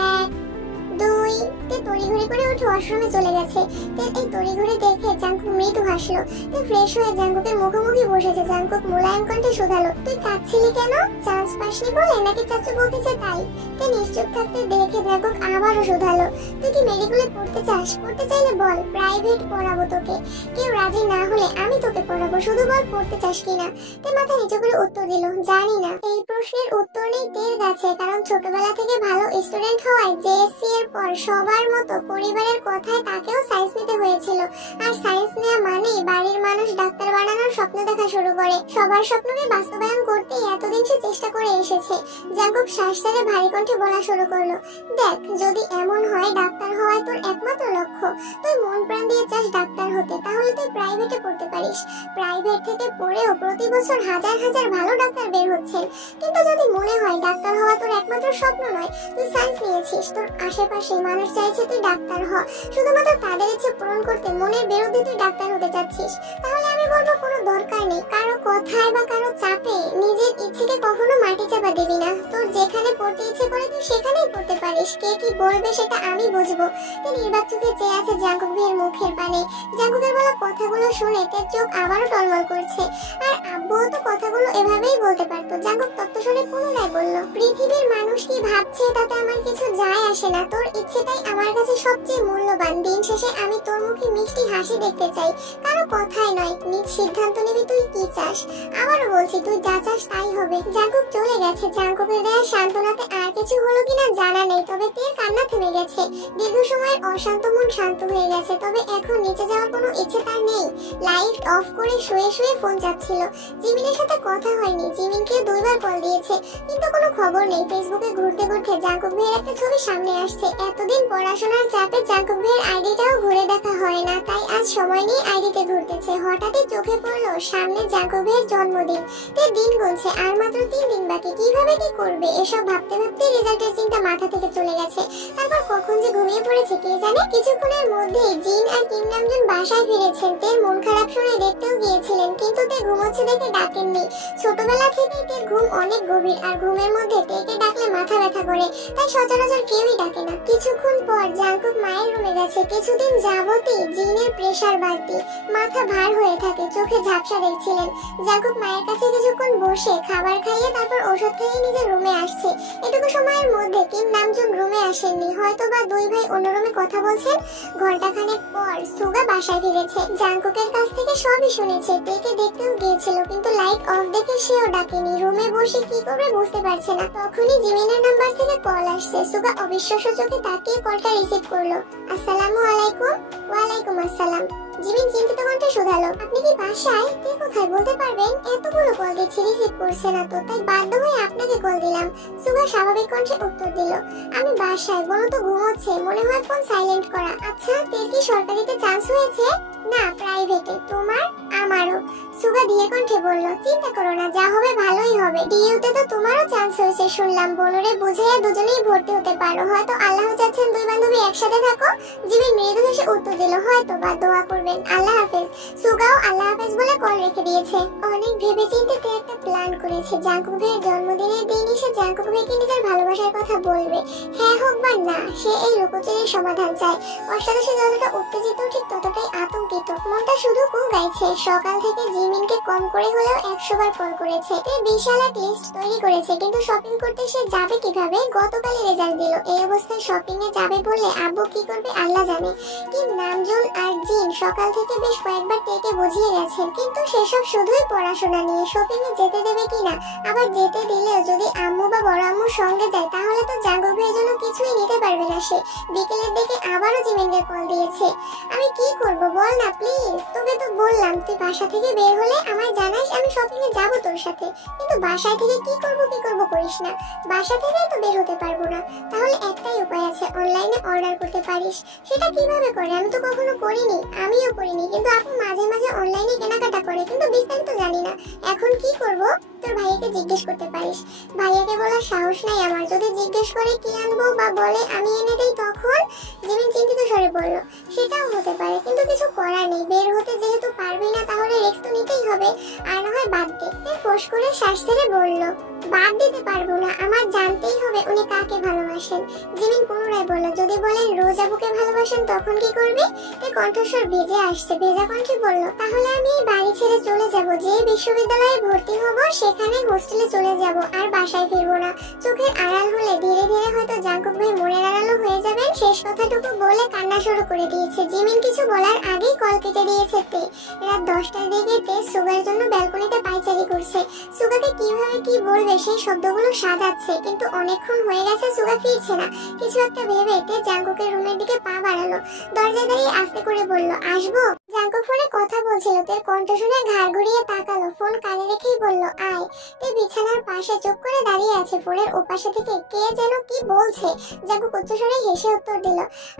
1 2। তে তড়িঘড়ি করে উঠে ওয়াশরুমে চলে গেছে। তে এই তড়িঘড়ি দেখে জাঙ্কুক মৃদু হাসলো। তে ফ্রেশ হয়ে জাঙ্কুকের মুখোমুখি বসেছে। জাঙ্কুক মোলায়েম কণ্ঠে শুধালো, তুই কাঁদছিলি কেন? চান্স পাসনি বলে, নাকি চাচু বকেছে তাই? তে নিশ্চুপ থাকতে দেখে জাঙ্কুক আবারও শুধালো, তুই কি মেডিকেলে পড়তে চাস? পড়তে চাইলে বল, প্রাইভেট পড়াবো তোকে। কেউ রাজি না হলে আমি তোকে পড়াবো, শুধু বল পড়তে চাস কিনা। তে মাথা নিচু করে উত্তর দিল, জানি না। এই প্রশ্নের উত্তর নেই তের কাছে, কারণ ছোটবেলা থেকে ভালো স্টুডেন্ট হওয়ায় জেএসসি এর পর সবার মতো পরিবারের কথায় তাকেও সায়েন্স নিতে হয়েছিল। আর সায়েন্স নেওয়া মানেই বাড়ির মানুষ ডাক্তার বানানোর স্বপ্ন দেখা শুরু করে। সবার স্বপ্নকে বাস্তবায়ন করতে এতদিন সে চেষ্টা করে এসেছে। জাঙ্কুক শ্বাস ছেড়ে ভারী কণ্ঠে বলা শুরু করলো, দেখ, যদি এমন হয় ডাক্তার হওয়াই তোর একমাত্র লক্ষ্য, তুই মন প্রাণ দিয়ে চাস ডাক্তার হতে, তাহলে তুই প্রাইভেটে পড়তে পারিস। প্রাইভেট থেকে পড়েও প্রতি বছর হাজার হাজার ভালো ডাক্তার বের হচ্ছেন। কিন্তু যদি মনে হয় ডাক্তার হওয়া তোর একমাত্র স্বপ্ন নয়, তুই সায়েন্স নিয়েছিস, তোর আশেপাশে মানুষ চাইছে তুই ডাক্তার হ, শুধুমাত্র তাদের ইচ্ছে পূরণ করতে মনের বিরুদ্ধে তুই ডাক্তার হতে চাচ্ছিস, তাহলে আমি বলবো কোনো দরকার নেই কারো কথায় বা কারো চাপে নিজের ইচ্ছেকে কখনো মাটি চাপা দিবি না। তোর যেখানে পড়তে ইচ্ছে করে তুই সেখানেই পড়তে পারিস, কে কি বলবে সেটা আমি বুঝবো। তুই নির্বাক চোখে চেয়ে আছে জাঙ্কুক ভাইয়ের মুখের পানে। জাঙ্কুকের বলা কথাগুলো শুনে তের চোখ আবারও টলমল করছে। আর আব্বুও তো কথাগুলো এভাবেই বলতে পারতো। জাঙ্কুক তত্ত্ব শুনে পুনরায় বলল, পৃথিবীর মানুষ কি ভাবছে তাতে আমার কিছু যায় আসে না, তোর ইচ্ছেটাই আমার কাছে সবচেয়ে মূল্যবান। দিন শেষে আমি তোর মুখে মিষ্টি হাসি দেখতে চাই, কারো কথাই নয়। নিজ সিদ্ধান্ত নিবি তুই কি চাস। আবারও বলছি, তুই যা চাস তাই হবে। জাঙ্কুক চলে গেছে। জাঙ্কুকের দেয়া সান্ত্বনাতে আর কিছু হলো কিনা জানা নেই, তবে তের কান্না থেমে গেছে। দীর্ঘ সময়ের অশান্ত মন শান্ত হয়ে গেছে। তবে এখন নিচে যাওয়ার কোনো ইচ্ছে তার নেই। লাইট অফ করে শুয়ে শুয়ে ফোন চাচ্ছিল। জিমিনের সাথে কথা হয়নি। জিমিনকে 2 কতবার কল দিয়েছে, কিন্তু কোনো খবর নেই। ফেসবুকে ঘুরতে ঘুরতে জাঙ্কুক ভাইয়ের একটা ছবি সামনে আসছে। এতদিন পড়াশোনার চাপে জাঙ্কুক ভাইয়ের আইডিটাও ঘুরে দেখা হয় না, তাই আজ সময় নিয়ে আইডিতে ঘুরতেছে। হঠাৎই চোখে পড়লো সামনে জাঙ্কুক ভাইয়ের জন্মদিন। তে দিন গুনছে, আর মাত্র 3 দিন বাকি। কিভাবে কি করবে এসব ভাবতে ভাবতে রেজাল্টের চিন্তা মাথা থেকে চলে গেছে। তারপর কখন যে ঘুমিয়ে পড়েছে কে জানে। কিছুক্ষণের মধ্যেই জিন আর কিম নামজুন বাসায় ফিরেছেন। তের মন খারাপ শুনে দেখতেও গিয়েছিলেন, কিন্তু তে ঘুমোচ্ছে দেখে ডাকেননি। ছোটবেলা থেকেই তের ঘুম অনেক গভীর, আর ঘুমের মধ্যে তেকে ডাকলে মাথা ব্যথা করে, তাই সচরাচর কেউই ডাকে না। কিছুক্ষণ পর জাঙ্কুক মায়ের রুমে গেছে। কিছুদিন যাবতই জিনের প্রেসার বাড়তি, মাথা ভার হয়ে থাকে, চোখে ঝাপসা দেখছিলেন। জাঙ্কুক মায়ের কাছে কিছুক্ষণ বসে খাবার খাইয়ে তারপর ওষুধ খেয়ে নিজের রুমে আসছে। এটুকু সময়ের মধ্যে কিম নামজুন রুমে আসেননি, হয়তো বা দুই ভাই অন্য রুমে কথা বলছেন। ঘন্টাখানেক পর সুগা বাসায় ফিরেছে। জাঙ্কুকের কাছ থেকে সবই শুনেছে। তেকে দেখতেও গিয়েছিল, কিন্তু লাইট অফ দেখে সেও ডাকেনি। রুমে বসে কি করবে বুঝতে পারছে না। তখনই জিমিনের নাম্বার থেকে কল আসছে। সুগা অবিশ্বাস্য চোখে তাকিয়ে কলটা রিসিভ করলো। আসসালামু আলাইকুম। ওয়ালাইকুম আসসালাম। জিমিন চিন্তিত কণ্ঠে শুধালো, আপনি কি বাসায়? তে কোথায় বলতে পারবেন? এতগুলো কল দিচ্ছি, রিসিভ করছে না তো, তাই বাধ্য হয়ে আপনাকে কল দিলাম। সুগা স্বাভাবিক কণ্ঠে উত্তর দিল, আমি বাসায়, বোনও তো ঘুমোচ্ছে, মনে হয় ফোন সাইলেন্ট করা। আচ্ছা, তের কি সরকারিতে চান্স হয়েছে? না, প্রাইভেটে। তোমার? আমারও। সুগা দিয়ে কণ্ঠে বলল, চিন্তা করো না, যা হবে ভালোই হবে। ডিইউতে তো তোমারও চান্স হয়েছে শুনলাম। বোনরে বুঝাইয়া দুজনেই ভর্তি হতে পারো, হয়তো আল্লাহ চাচ্ছেন দুই বান্ধবী একসাথে থাকো। জিমিন মৃদু হেসে উত্তর দিল, হয়তো বা, দোয়া করবেন। আল্লাহ হাফেজ। সুগাও আল্লাহ হাফেজ বলে কল রেখে দিয়েছে। অনেক ভেবেচিন্তে তে একটা প্ল্যান করেছে। জাঙ্কুক ভাইয়ের জন্মদিনের দিন এসে জাঙ্কুক ভাইকে নিজের ভালোবাসার কথা বলবে। হ্যাঁ হোক বা না, সে এই লুকোচুরির সমাধান চায়। অষ্টাদশে যতটা উত্তেজিত ঠিক ততটাই আতঙ্কিত। মনটা শুধু কু গাইছে। সকাল থেকে জিমিনকে কম করে হলেও 100 বার কল করেছে। তে বিশাল এক লিস্ট তৈরি করেছে, কিন্তু শপিং করতে সে যাবে কিভাবে? গতকালই রেজাল্ট দিল। এই অবস্থায় শপিং এ যাবে বললে আব্বু কি করবে আল্লাহ জানে। কিম নামজুন আর জিন সকাল থেকে বেশ কয়েকবার তেকে বুঝিয়ে গেছেন, কিন্তু সেসব শুধুই পড়াশোনা নিয়ে। শপিং এ যেতে দেবে কিনা, আবার যেতে দিলেও যদি আম্মু বা বড় আম্মুর সঙ্গে যায় তাহলে তো জাঙ্কুক ভাইয়ের জন্য কিছুই নিতে পারবে না সে। বিকেলের দিকে আবারও জিমিনকে কল দিয়েছে। আমি কি করব বল না প্লিজ। তোকে তো বললাম তুই বাসা থেকে বের হলে আমায় জানাইস, আমি শপিং এ যাবো তোর সাথে। কিন্তু বাসায় থেকে কি করব করিস না। বাসা থেকে তো বের হতে পারবো না। তাহলে একটাই উপায় আছে, অনলাইনে অর্ডার করতে পারিস। সেটা কিভাবে করে? আমি তো কখনো করিনি। আমিও করিনি, কিন্তু আপু মাঝে মাঝে অনলাইনে কেনাকাটা করে, কিন্তু বিস্তারিত জানি না। এখন কি করব? তোর ভাইয়াকে জিজ্ঞেস করতে পারিস। ভাইয়াকে বলার সাহস নাই আমার। যদি জিজ্ঞেস করে কি আনবো বা বলে আমি এনে দেই তখন? জিমিন চিন্তিত স্বরে বলল, সেটাও হতে পারে, কিন্তু কিছু করার নেই। বের হতে যেহেতু পারবি না তাহলে রিস্ক তো নিতেই হবে। আর না হয় বাদ দে। ফোঁস করে শ্বাস ছেড়ে বলল, বাদ দিতে পারবো না, আমার জানতেই হবে উনি কাকে ভালোবাসেন। জিমিন পুনরায় বলল, যদি বলেন রোজ আপুকে ভালোবাসেন তখন কি করবে? তে কণ্ঠস্বর ভেজে আসছে। ভেজা কণ্ঠে বলল, তাহলে আমি এই বাড়ি ছেড়ে চলে যাব। যে বিশ্ববিদ্যালয়ে ভর্তি হব সেখানে হোস্টেলে চলে যাব, আর বাসায় ফিরবো না। চোখের আড়াল হলে ধীরে ধীরে হয়তো জাঙ্কুক ভাই মনের আড়ালও হয়ে যাবেন। শেষ কথাটুকু বলে কান্না শুরু করে দিয়েছে। জিমিন কিছু বলার আগেই কল কেটে দিয়েছে তে। রাত 10টার দিকে তে সুগার জন্য ব্যালকনিতে পায়চারি করছে। সুগাকে কিভাবে কি বলবে সেই শব্দগুলো সাজাচ্ছে, কিন্তু অনেকক্ষণ হয়ে গেছে সুগা ফিরছে না। কিছু একটা ভেবে তে জাঙ্কুকের রুমের দিকে পা বাড়ালো। দরজায় দাঁড়িয়ে আস্তে করে বলল, আসবো? জাঙ্কুক ফোনে কথা বলছিল। তের কণ্ঠ শুনে ঘাড় ঘুরিয়ে তাকালো। ফোন কানে রেখেই বলল, আয়। তে বিছানার পাশে চুপ করে দাঁড়িয়ে আছে। ফোনের ওপাশে থেকে কে যেন কি বলছে। জাঙ্কুক উচ্চস্বরে হেসে উত্তর দিল,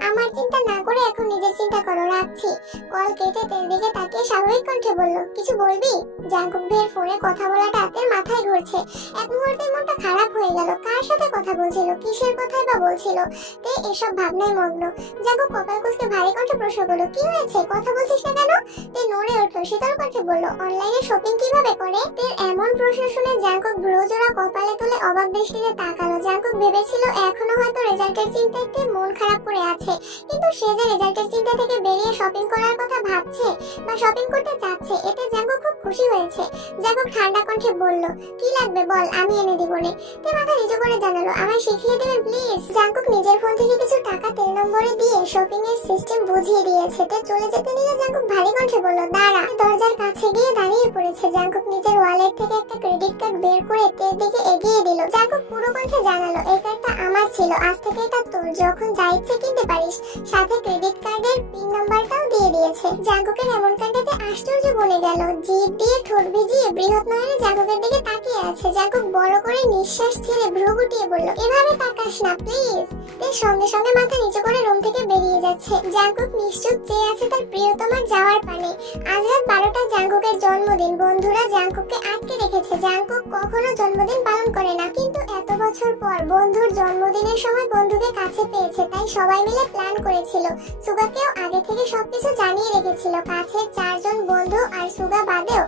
আমার চিন্তা না করে এখন নিজের চিন্তা করো, রাখছি। কল কেটে তের দিকে তাকিয়ে স্বাভাবিক কণ্ঠে বলল, কিছু বলবি? জাঙ্কুক ভাইয়ের ফোনে কথা বলাটা তের মাথায় ঘুরছে। এক মুহূর্তে মনটা খারাপ হয়ে গেল। কার সাথে কথা বলছিল, কিসের কথাই বা বলছিল? তে এসব ভাবনায় মগ্ন। জাঙ্কুক কপাল কুঁচকে ভারী কণ্ঠে প্রশ্ন করলো, কি হয়েছে, কথা বলছিস না কেন? তে নড়ে উঠলো। শীতল কণ্ঠে বলল, অনলাইনে শপিং কিভাবে করে? তের এমন প্রশ্ন শুনে জাঙ্কুক ভ্রুজোড়া কপালে তুলে অবাক দৃষ্টিতে তাকালো। জাঙ্কুক ভেবেছিল এখনো হয়তো রেজাল্টের চিন্তায় তে মন খারাপ করে আছে, কিন্তু সে যে রেজাল্টের চিন্তা থেকে বেরিয়ে শপিং করার কথা ভাবছে বা শপিং করতে যাচ্ছে, এতে জাঙ্কুক খুব খুশি হয়েছে। জাঙ্কুক ঠান্ডা কণ্ঠে বলল, কি লাগবে বল, আমি এনে দিব নে। তে মাথা নিচু করে জানালো, আমায় শিখিয়ে দেবেন প্লিজ। জাঙ্কুক নিজের ফোন থেকে কিছু টাকা তেল নম্বরে দিয়ে শপিং এর সিস্টেম বুঝিয়ে দিয়েছে। তে চলে যেতে নিলে জাঙ্কুক ভারী কণ্ঠে বলল, দাঁড়া। দরজার কাছে গিয়ে দাঁড়িয়ে পড়েছে। জাঙ্কুক নিজের ওয়ালেট থেকে একটা ক্রেডিট কার্ড বের করে তের দিকে এগিয়ে দিল। জাঙ্কুক পুরো কণ্ঠে জানালো, এই কার্ডটা আমার ছিল, আজ থেকে এটা তোর, যখন যা ইচ্ছে কিনতে পারিস। সাথে ক্রেডিট কার্ডের পিন নাম্বারটাও দিয়ে দিয়েছে। জাঙ্কুকের এমন কাণ্ডেতে আশ্চর্য বনে গেল। জিভ দিয়ে ঠোঁট ভিজিয়ে বৃহৎ নয়নে জাঙ্কুকের দিকে তাকিয়ে আছে। জাঙ্কুক বড় করে নিঃশ্বাস ছেড়ে ভ্রু গুটিয়ে বলল, এভাবে তাকাস না প্লিজ। তে সঙ্গে সঙ্গে মাথা নিচু করে রুম থেকে বেরিয়ে যাচ্ছে। জাঙ্কুক নিশ্চুপ চেয়ে আছে তার প্রিয়তমার যাওয়ার পানে। আজ রাত 12টা জাঙ্কুকের জন্মদিন। বন্ধুরা জাঙ্কুককে আটকে রেখেছে। জাঙ্কুক কখনো জন্মদিন পালন করে না, কিন্তু এত বছর পর বন্ধুর জন্মদিনের সময় বন্ধুকে কাছে পেয়েছে, তাই সবাই মিলে প্ল্যান করেছিল। সুগাকেও আগে থেকে সবকিছু জানিয়ে রেখেছিল। কাছের 4 জন বন্ধু আর সুগা বাদেও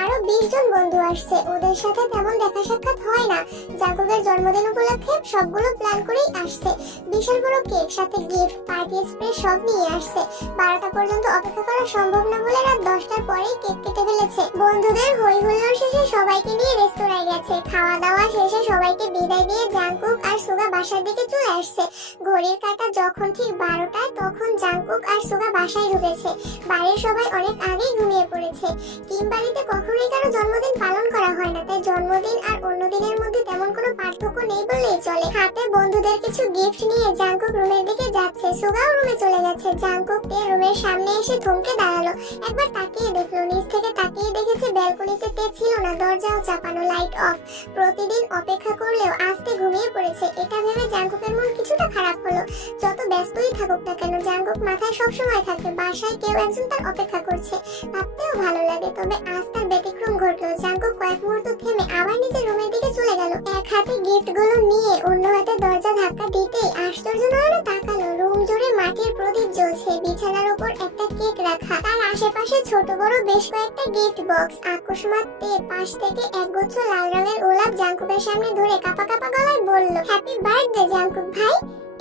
আরো 20 জন বন্ধু আসছে। ওদের সাথে তেমন দেখা সাক্ষাৎ হয় না। জাঙ্কুকের জন্মদিন উপলক্ষে সবগুলো প্ল্যান করেই আসছে। বিশাল বড় কেক, সাথে গিফট, পার্টি স্প্রে সব নিয়ে আসছে। 12টা পর্যন্ত অপেক্ষা করা সম্ভব না বলে রাত 10টার পরেই কেক কেটে ফেলেছে। বন্ধুদের হই হুল্লোড় শেষে সবাইকে নিয়ে রেস্তোরাঁয় গেছে। খাওয়া দাওয়া শেষে সবাইকে বিদায় দিয়ে জাঙ্কুক আর সুগা বাসার দিকে চলে আসছে। ঘড়ির কাঁটা যখন ঠিক 12টায়, তখন জাঙ্কুক আর সুগা বাসায় ঢুকেছে। বাড়ির সবাই অনেক আগেই ঘুমিয়ে পড়েছে। কিম বাড়িতে কখনোই কারো জন্মদিন পালন করা হয় না, তাই জন্মদিন আর অন্য দিনের মধ্যে তেমন কোনো পার্থক্য নেই বললেই চলে। হাতে বন্ধুদের কিছু গিফট নিয়ে জাঙ্কুক রুমের দিকে যাচ্ছে। সুগাও রুমে চলে গেছে। জাঙ্কুক তে রুমের সামনে এসে থমকে দাঁড়ালো। একবার তাকিয়ে দেখলো, নিচ থেকে তাকিয়ে দেখেছে ব্যালকনিতে তে ছিল না, দরজাও চাপানো, লাইট অফ। প্রতিদিন অপেক্ষা করলেও আজকে ঘুমিয়ে পড়েছে। এটা ভেবে জাঙ্কুকের মন কিছুটা খারাপ হলো। যত ব্যস্তই থাকুক না কেন, জাঙ্কুক মাথায় সবসময় থাকে বাসায় কেউ একজন তার অপেক্ষা করছে। ভাবতেও ভালো লাগে। তবে আজ তার ব্যতিক্রম ঘটলো। জাঙ্কুক কয়েক মুহূর্ত থেমে আবার নিজের রুমের দিকে চলে গেল। এক হাতে গিফট গুলো নিয়ে অন্য হাতে দরজা ধাক্কা দিতেই আশ্চর্য নয়নে তাকালো। রুম জুড়ে মাটির প্রদীপ জ্বলছে। বিছানার উপর একটা কেক রাখা, তার আশেপাশে ছোট বড় বেশ কয়েকটা গিফট বক্স। আকস্মাত তে পাশ থেকে একগুচ্ছ লাল রঙের গোলাপ জাঙ্কুকের সামনে ধরে কাঁপা কাঁপা গলায় বলল, হ্যাপি বার্থডে জাঙ্কুক ভাই।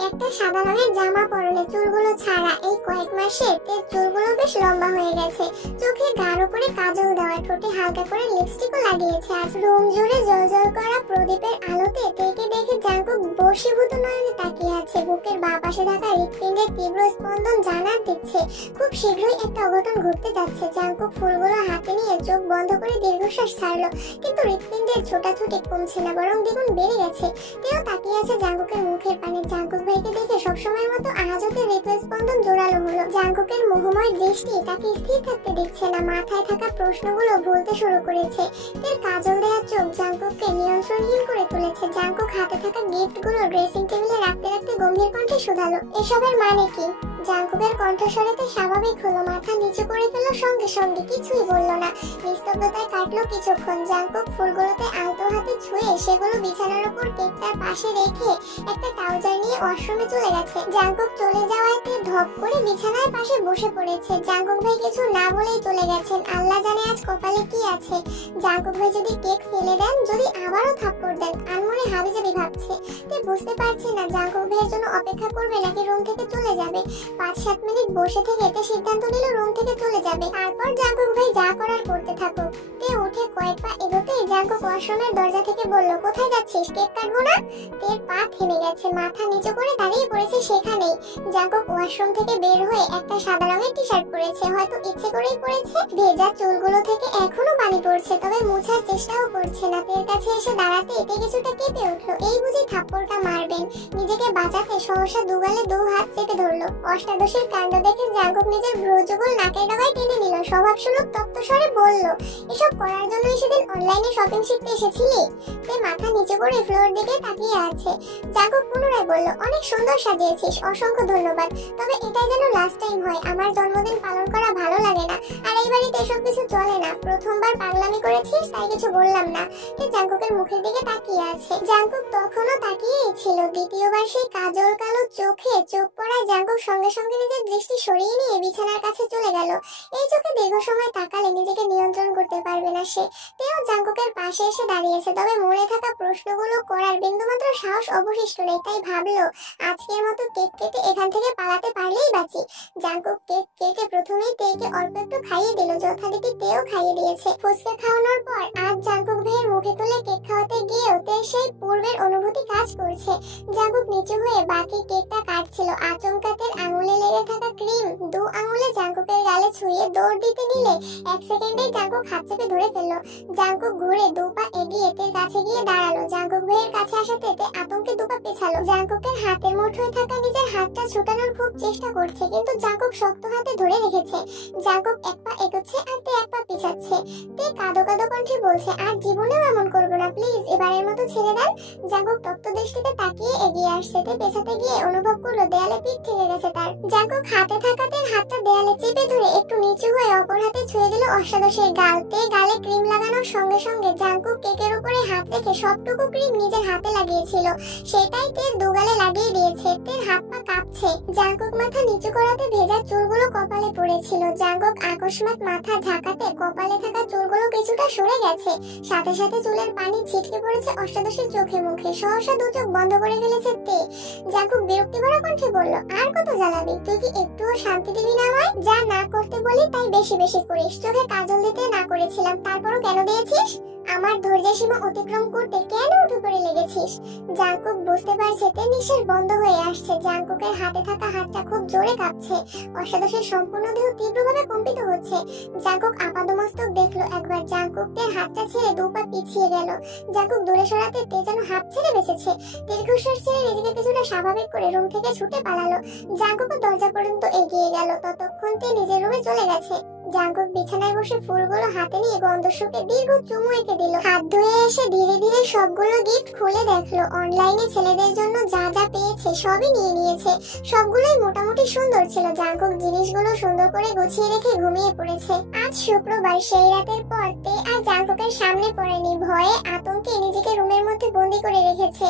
একটা সাদা রঙের জামা পরনে, চুলগুলো ছাড়া। এই কয়েক মাসে তের চুলগুলো বেশ লম্বা হয়ে গেছে। চোখে গাঢ় করে কাজল দেওয়া, ঠোঁটে হালকা করে লিপস্টিকও লাগিয়েছে। আজ রুম জুড়ে জ্বলজ্বল করা প্রদীপের আলোতে তেকে দেখে জাঙ্কুক বশীভূত নয়নে তাকিয়ে আছে। বুকের বাঁ পাশে থাকা হৃৎপিণ্ডের তীব্র স্পন্দন জানার দিচ্ছে খুব শীঘ্রই একটা অঘটন ঘটতে যাচ্ছে। জাঙ্কুক ফুলগুলো হাতে নিয়ে চোখ বন্ধ করে দীর্ঘশ্বাস ছাড়লো, কিন্তু হৃৎপিণ্ডের ছোটাছুটি কমছে না, বরং দ্বিগুণ বেড়ে গেছে। তেও তাকিয়ে আছে জাঙ্কুকের মুখের পানে। জাঙ্কুক ভাইকে দেখে সবসময়ের মতো আজও হৃদস্পন্দন জোরালো হলো। জাঙ্কুকের মোহময় দৃষ্টি তাকে স্থির থাকতে দিচ্ছে না। মাথায় থাকা প্রশ্নগুলো ভুলতে শুরু করেছে। এর কাজল দেওয়া চোখ জাঙ্কুককে নিয়ন্ত্রণহীন করে তুলেছে। জাঙ্কুক হাতে থাকা গিফটগুলো ড্রেসিং টেবিলে রাখতে রাখতে গম্ভীর কণ্ঠে শুধালো, এসবের মানে কি? জাঙ্কুকের কণ্ঠস্বরেতে স্বাভাবিক হলো। মাথা নিচু করে ফেলল সঙ্গে সঙ্গে, কিছুই বলল না। নিস্তব্ধতায় কাটলো কিছুক্ষণ। জাঙ্কুক ফুলগুলোতে আলতো হাতে ছুঁয়ে সেগুলো বিছানার উপর কেকটার পাশে রেখে একটা ট্রাউজার নিয়ে ওয়াশরুমে চলে গেছে। জাঙ্কুক চলে যাওয়াতে ধপ করে বিছানার পাশে বসে পড়েছে। জাঙ্কুক ভাই কিছু না বলেই চলে গেছেন। আল্লাহ জানে আজ কপালে কি আছে। জাঙ্কুক ভাই যদি কেক ফেলে দেন, যদি আবারও থাপ্পড় দেন, আনমনে হাবিজাবি ভাবছে। তে বুঝতে পারছে না জাঙ্কুক ভাইয়ের জন্য অপেক্ষা করবে নাকি রুম থেকে চলে যাবে। 5-7 মিনিট বসে থেকে এতে সিদ্ধান্ত নিল রুম থেকে চলে যাবে। তারপর জাঙ্কুক ভাই যা করার করতে থাকুক। তে উঠে কয়েক পা এগোতেই জাঙ্কুক ওয়াশরুমের দরজা থেকে বলল, কোথায় যাচ্ছিস? কেক কাটবো না? তের পা থেমে গেছে। মাথা নিচু করে দাঁড়িয়ে পড়েছে সেখানেই। জাঙ্কুক ওয়াশরুম থেকে বের হয়ে একটা সাদা রঙের টি শার্ট পরেছে, হয়তো ইচ্ছে করেই পরেছে। ভেজা চুলগুলো থেকে এখনো পানি পড়ছে, তবে মোছার চেষ্টাও করছে না। তের কাছে এসে দাঁড়াতে এতে কিছুটা কেঁপে উঠলো। এই বুঝি থাপ্পড়টা মারবেন। নিজেকে বাঁচাতে সহসা দুগালে 2 হাত চেপে ধরলো। অষ্টাদশীর কাণ্ড দেখে জাঙ্কুক নিজের ভ্রুযুগল নাকের ডগায় টেনে নিল। স্বভাবসুলভ তপ্ত স্বরে বলল, এসব করার জন্যই সেদিন অনলাইনে শপিং শিখতে এসেছিলি? তে মাথা নিচু করে ফ্লোর দিকে তাকিয়ে আছে। জাঙ্কুক পুনরায় বলল, অনেক সুন্দর সাজিয়েছিস, অসংখ্য ধন্যবাদ। তবে এটাই যেন লাস্ট টাইম হয়। আমার জন্মদিন পালন করা ভালো লাগে না, আর এই বাড়িতে এসব কিছু চলে না। প্রথমবার পাগলামি করেছিস, তাই কিছু বললাম না। তে জাঙ্কুকের মুখের দিকে তাকিয়ে আছে। জাঙ্কুক তখনও তাকিয়েই ছিল। দ্বিতীয়বার সেই কাজল কালো চোখে চোখ পড়ায় জাঙ্কুক সঙ্গে সঙ্গে নিজের দৃষ্টি সরিয়ে নিয়ে বিছানার কাছে চলে গেল। এই চোখে দীর্ঘ সময় তাকালে নিজেকে নিয়ন্ত্রণ করতে পারবে না সে। তেও জাঙ্কুকের পাশে এসে দাঁড়িয়েছে, তবে মনে থাকা প্রশ্নগুলো করার বিন্দুমাত্র সাহস অবশিষ্ট নেই। তাই ভাবলো আজকের মতো কেক কেটে এখান থেকে পালাতে পারলেই বাঁচি। জাঙ্কুক কেক কেটে প্রথমেই তেকে অল্প একটু খাইয়ে দিল। যথারীতি তেও খাইয়ে দিয়েছে। ফুচকা খাওয়ানোর পর আজ জাঙ্কুক ভাইয়ের মুখে তুলে কেক খাওয়াতে গিয়েও তে সেই পূর্বের অনুভূতি কাজ করছে। জাঙ্কুক নিচু হয়ে বাকি কেকটা কাটছিল। আচমকা তের আঙুলে লেগে থাকা ক্রিম 2 আঙুলে জাঙ্কুকের গালে ছুঁয়ে দৌড় দিতে নিলে 1 সেকেন্ডেই জাঙ্কুক হাত চেপে ধরে ফেললো। জাঙ্কুক ঘুরে 2 পা এগিয়ে তের কাছে গিয়ে দাঁড়ালো। জাঙ্কুক ভাইয়ের কাছে আসাতে তে আতঙ্কে 2 পা পেছালো। জাঙ্কুকের হাতের মুঠোয় থাকা নিজের হাতটা ছুটানোর খুব চেষ্টা করছে, কিন্তু জাঙ্কুক শক্ত হাতে ধরে রেখেছে। জাঙ্কুক 1 পা এগোচ্ছে আর তে 1 পা পিছাচ্ছে। তে কাঁদো কাঁদো কণ্ঠে বলছে, আর জীবনেও এমন করবো না, প্লিজ এবারের মতো ছেড়ে দেন। জাঙ্কুক তপ্ত দৃষ্টিতে তাকিয়ে এগিয়ে আসছে। তে পেছাতে গিয়ে অনুভব করলো দেয়ালে পিঠ থেকে গেছে তার। জাঙ্কুক হাতে থাকা তের হাতটা দেয়ালে চেপে ধরে একটু নিচু হয়ে অপর হাতে ছুঁয়ে দিল অষ্টাদশের গাল। তে গালে ক্রিম লাগানোর সঙ্গে সঙ্গে জাঙ্কুক কেকের উপরে হাত রেখে সবটুকু ক্রিম নিজের হাতে লাগিয়েছিল, সেটাই তের দুগালে লাগিয়ে দিয়েছে। তের হাত পা কাঁপছে। জাঙ্কুক মাথা নিচু করাতে ভেজা চুলগুলো কপালে পড়েছিল। জাঙ্কুক আকস্মাৎ মাথা ঝাঁকাতে কপালে থাকা চুলগুলো কিছুটা সরে গেছে, সাথে সাথে চুলের পানি ছিটকে পড়েছে অষ্টাদশের চোখে মুখে। সহসা দু চোখ বন্ধ করে ফেলেছে তে। জাঙ্কুক বিরক্তি ভরা কণ্ঠে বলল, আর কত জ্বালাবি? তুই কি একটুও শান্তি দিবি না আমায়? যা না করতে বলি তাই বেশি বেশি করিস। চোখে কাজল দিতে না করেছিলাম, তারপরও কেন দিয়েছিস? আমার ধৈর্যের সীমা অতিক্রম করতে কেন উঠে পড়ে লেগেছিস? জাঙ্কুক বুঝতে পারছে তে নিঃশ্বাস বন্ধ হয়ে আসছে। জাঙ্কুকের হাতে থাকা হাতটা খুব জোরে কাঁপছে। অষ্টাদশের সম্পূর্ণ দেহ তীব্রভাবে কম্পিত হচ্ছে। জাঙ্কুক আপাদমস্তক দেখলো একবার। জাঙ্কুক তের হাতটা ছেড়ে দু পা পিছিয়ে গেল। জাঙ্কুক দূরে সরাতে তে যেন হাত ছেড়ে বেঁচেছে। দীর্ঘশ্বাস ছেড়ে নিজেকে কিছুটা স্বাভাবিক করে রুম থেকে ছুটে পালালো। জাঙ্কুকও দরজা পর্যন্ত এগিয়ে গেল। ততক্ষণ তে নিজের রুমে চলে গেছে। জাঙ্কুক বিছানায় বসে ফুলগুলো হাতে নিয়ে গন্ধশুকে দীর্ঘ চুমু এঁকে দিল। হাত ধুয়ে এসে ধীরে ধীরে সবগুলো গিফট খুলে দেখলো। অনলাইনে ছেলেদের জন্য যা যা পেয়েছে সবই নিয়ে নিয়েছে। সবগুলোই মোটামুটি সুন্দর ছিল। জাঙ্কুক জিনিসগুলো সুন্দর করে গুছিয়ে রেখে ঘুমিয়ে পড়েছে। আজ শুক্রবার, সেই রাতের পর তে আর জাঙ্কুকের সামনে পড়েনি। ভয়ে আতঙ্কে নিজেকে রুমের মধ্যে বন্দি করে রেখেছে।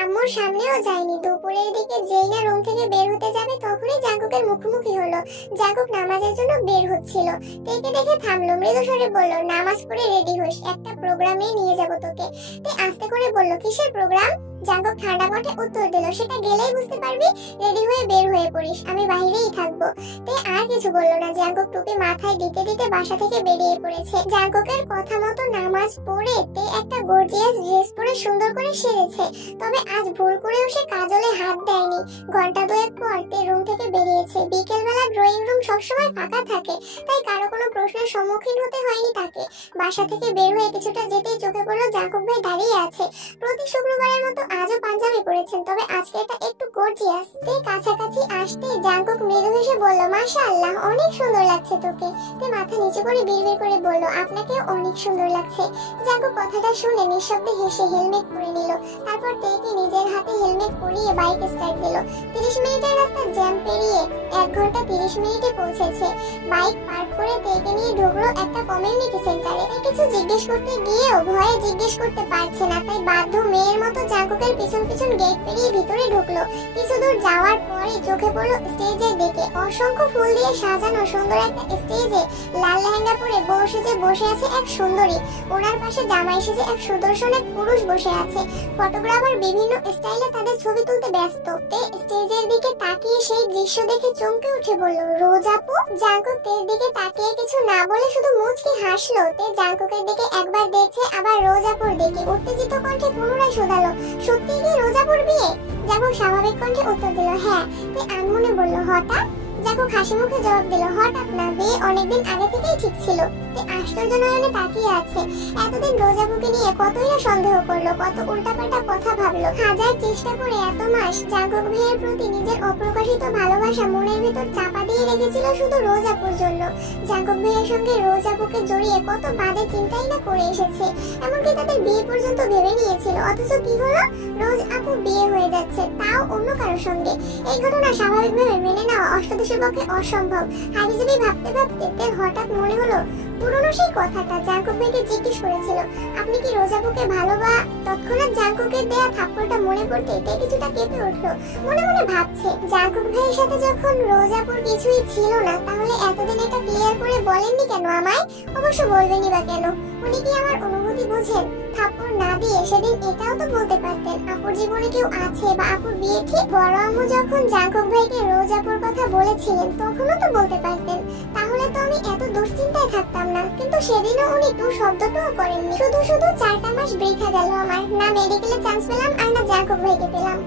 আম্মুর সামনেও যায়নি। দুপুরের দিকে যেই না রুম থেকে বের হতে যাবে তখনই জাঙ্কুকের মুখোমুখি হলো। জাঙ্কুক নামাজের জন্য বের হচ্ছিল। তেকে দেখে থামলো, মৃদু স্বরে বলল, নামাজ পড়ে রেডি হোস, একটা প্রোগ্রামে নিয়ে যাব তোকে। তে আস্তে করে বলল, কিসের প্রোগ্রাম? জাঙ্কুক ঠান্ডা কণ্ঠে উত্তর দিল, সেটা গেলেই বুঝতে পারবি। রেডি হয়ে বের হয়ে পড়িস, আমি বাইরেই থাকবো। তে আর কিছু বললো না। জাঙ্কুক টুপি মাথায় দিতে দিতে বাসা থেকে বেরিয়ে পড়েছে। জাঙ্কুকের কথা মতো নামাজ পড়ে তে একটা গর্জিয়াস ড্রেস পরে সুন্দর করে সেরেছে। তবে আজ ভুল করেও সে কাজলে হাত দেয়নি। ঘন্টা দুয়েক পর তে রুম থেকে বেরিয়েছে। বিকেলবেলা ড্রয়িং রুম সবসময় ফাঁকা থাকে, তাই কারো কোনো প্রশ্নের সম্মুখীন হতে হয়নি তাকে। বাসা থেকে বের হয়ে কিছুটা যেতেই চোখে পড়লো জাঙ্কুক ভাই দাঁড়িয়ে আছে। প্রতি শুক্রবারের মতো আজও পাঞ্জাবি পরেছেন, তবে আজকে এটা একটু গর্জিয়াস। তে কাছাকাছি আসতে জাঙ্কুক মৃদু হেসে বলল, মাশাআল্লাহ, অনেক সুন্দর লাগছে তোকে। তে মাথা নিচু করে বিড়বিড় করে বলল, আপনাকেও অনেক সুন্দর লাগছে। জাঙ্কুক কথাটা শুনে নিঃশব্দে হেসে হেলমেট পরে নিল। তারপর তেকে নিজের হাতে হেলমেট পরিয়ে বাইক স্টার্ট দিল। 30 মিনিটের রাস্তা জ্যাম পেরিয়ে 1 ঘন্টা 30 মিনিটে পৌঁছেছে। বাইক পার্ক করে তেকে নিয়ে ঢুকলো একটা কমিউনিটি সেন্টারে। কিছু জিজ্ঞেস করতে গিয়েও ভয়ে জিজ্ঞেস করতে পারছে না, তাই বাধ্য মেয়ের মতো জাঙ্কুকের পিছন পিছন গেট পেরিয়ে ভিতরে ঢুকলো। কিছু দূর যাওয়ার পরে চোখে পড়লো স্টেজের দিকে। অসংখ্য ফুল দিয়ে সাজানো সুন্দর একটা স্টেজে লাল লেহেঙ্গা পরে বউ সেজে বসে আছে এক সুন্দরী। ওনার পাশে জামাই সেজে এক সুদর্শন এক পুরুষ বসে আছে। ফটোগ্রাফার বিভিন্ন স্টাইলে তাদের ছবি তুলতে ব্যস্ত। তে স্টেজের দিকে তাকিয়ে সেই দৃশ্য দেখে চমকে উঠে বলল, রোজ আপু। জাঙ্কুক তের দিকে তাকিয়ে কিছু না বলে শুধু মুচকি হাসলো। তে জাঙ্কুকের দিকে একবার দেখে আবার রোজ আপুর দিকে উত্তেজিত কণ্ঠে পুনরায় শোধালো, সত্যি কি রোজ আপুর বিয়ে? জাঙ্কুক স্বাভাবিক কণ্ঠে উত্তর দিল, হ্যাঁ। তে আনমনে বলল, হঠাৎ? জাঙ্কুক হাসি মুখে জবাব দিল, হঠাৎ না, বিয়ে অনেকদিন আগে থেকেই ঠিক ছিল। তে আশ্চর্য নয়নে তাকিয়ে আছে। এতদিন রোজ আপুকে নিয়ে কতই না সন্দেহ করলো, কত উল্টাপাল্টা কথা ভাবলো। হাজার চেষ্টা করে এত মাস জাঙ্কুক ভাইয়ের প্রতি নিজের অপ্রকাশিত ভালোবাসা মনের ভিতর চাপা দিয়ে রেখেছিল শুধু রোজ আপুর জন্য। জাঙ্কুক ভাইয়ের সঙ্গে রোজ আপুকে জড়িয়ে কত বাজে চিন্তাই না করে এসেছে। এমনকি তাদের বিয়ে পর্যন্ত ভেবে নিয়েছিল। অথচ কি হলো? রোজ আপু বিয়ে হয়ে যাচ্ছে, তাও অন্য কারোর সঙ্গে। এই ঘটনা স্বাভাবিকভাবে মেনে নেওয়া অষ্টাদশের পক্ষে অসম্ভব। হাবিজাবি ভাবতে ভাবতে তের হঠাৎ মনে হলো পুরনো সেই কথাটা জাঙ্কুক ভাইকে জিজ্ঞেস করেছিল, আপনি কি রোজ আপুকে ভালোবা? তৎক্ষণাৎ জাঙ্কুকের দেয়া থাপ্পড়টা মনে পড়তে তে কিছুটা কেঁপে উঠলো। মনে মনে ভাবছে, জাঙ্কুক ভাইয়ের সাথে যখন রোজ আপুর কিছুই ছিল না, তাহলে এতদিন এটা ক্লিয়ার করে বলেননি কেন আমায়? অবশ্য বলবেনই বা কেন? উনি কি আমার অনুভূতি বোঝেন? থাপ্পড় না দিয়ে সেদিন এটাও তো বলতে পারতেন, আপুর জীবনে কেউ আছে বা আপুর বিয়ে ঠিক। বড় আম্মু যখন জাঙ্কুক ভাইকে রোজ আপুর কথা বলেছিলেন তখনও তো বলতে পারতেন, তাহলে তো আমি এত দুশ্চিন্তায় থাকতাম না। কিন্তু সেদিনও উনি টু শব্দটাও করেননি। শুধু শুধু 4টা মাস বৃথা গেল আমার। না মেডিকেলে চান্স পেলাম আর না জাঙ্কুক ভাইকে পেলাম।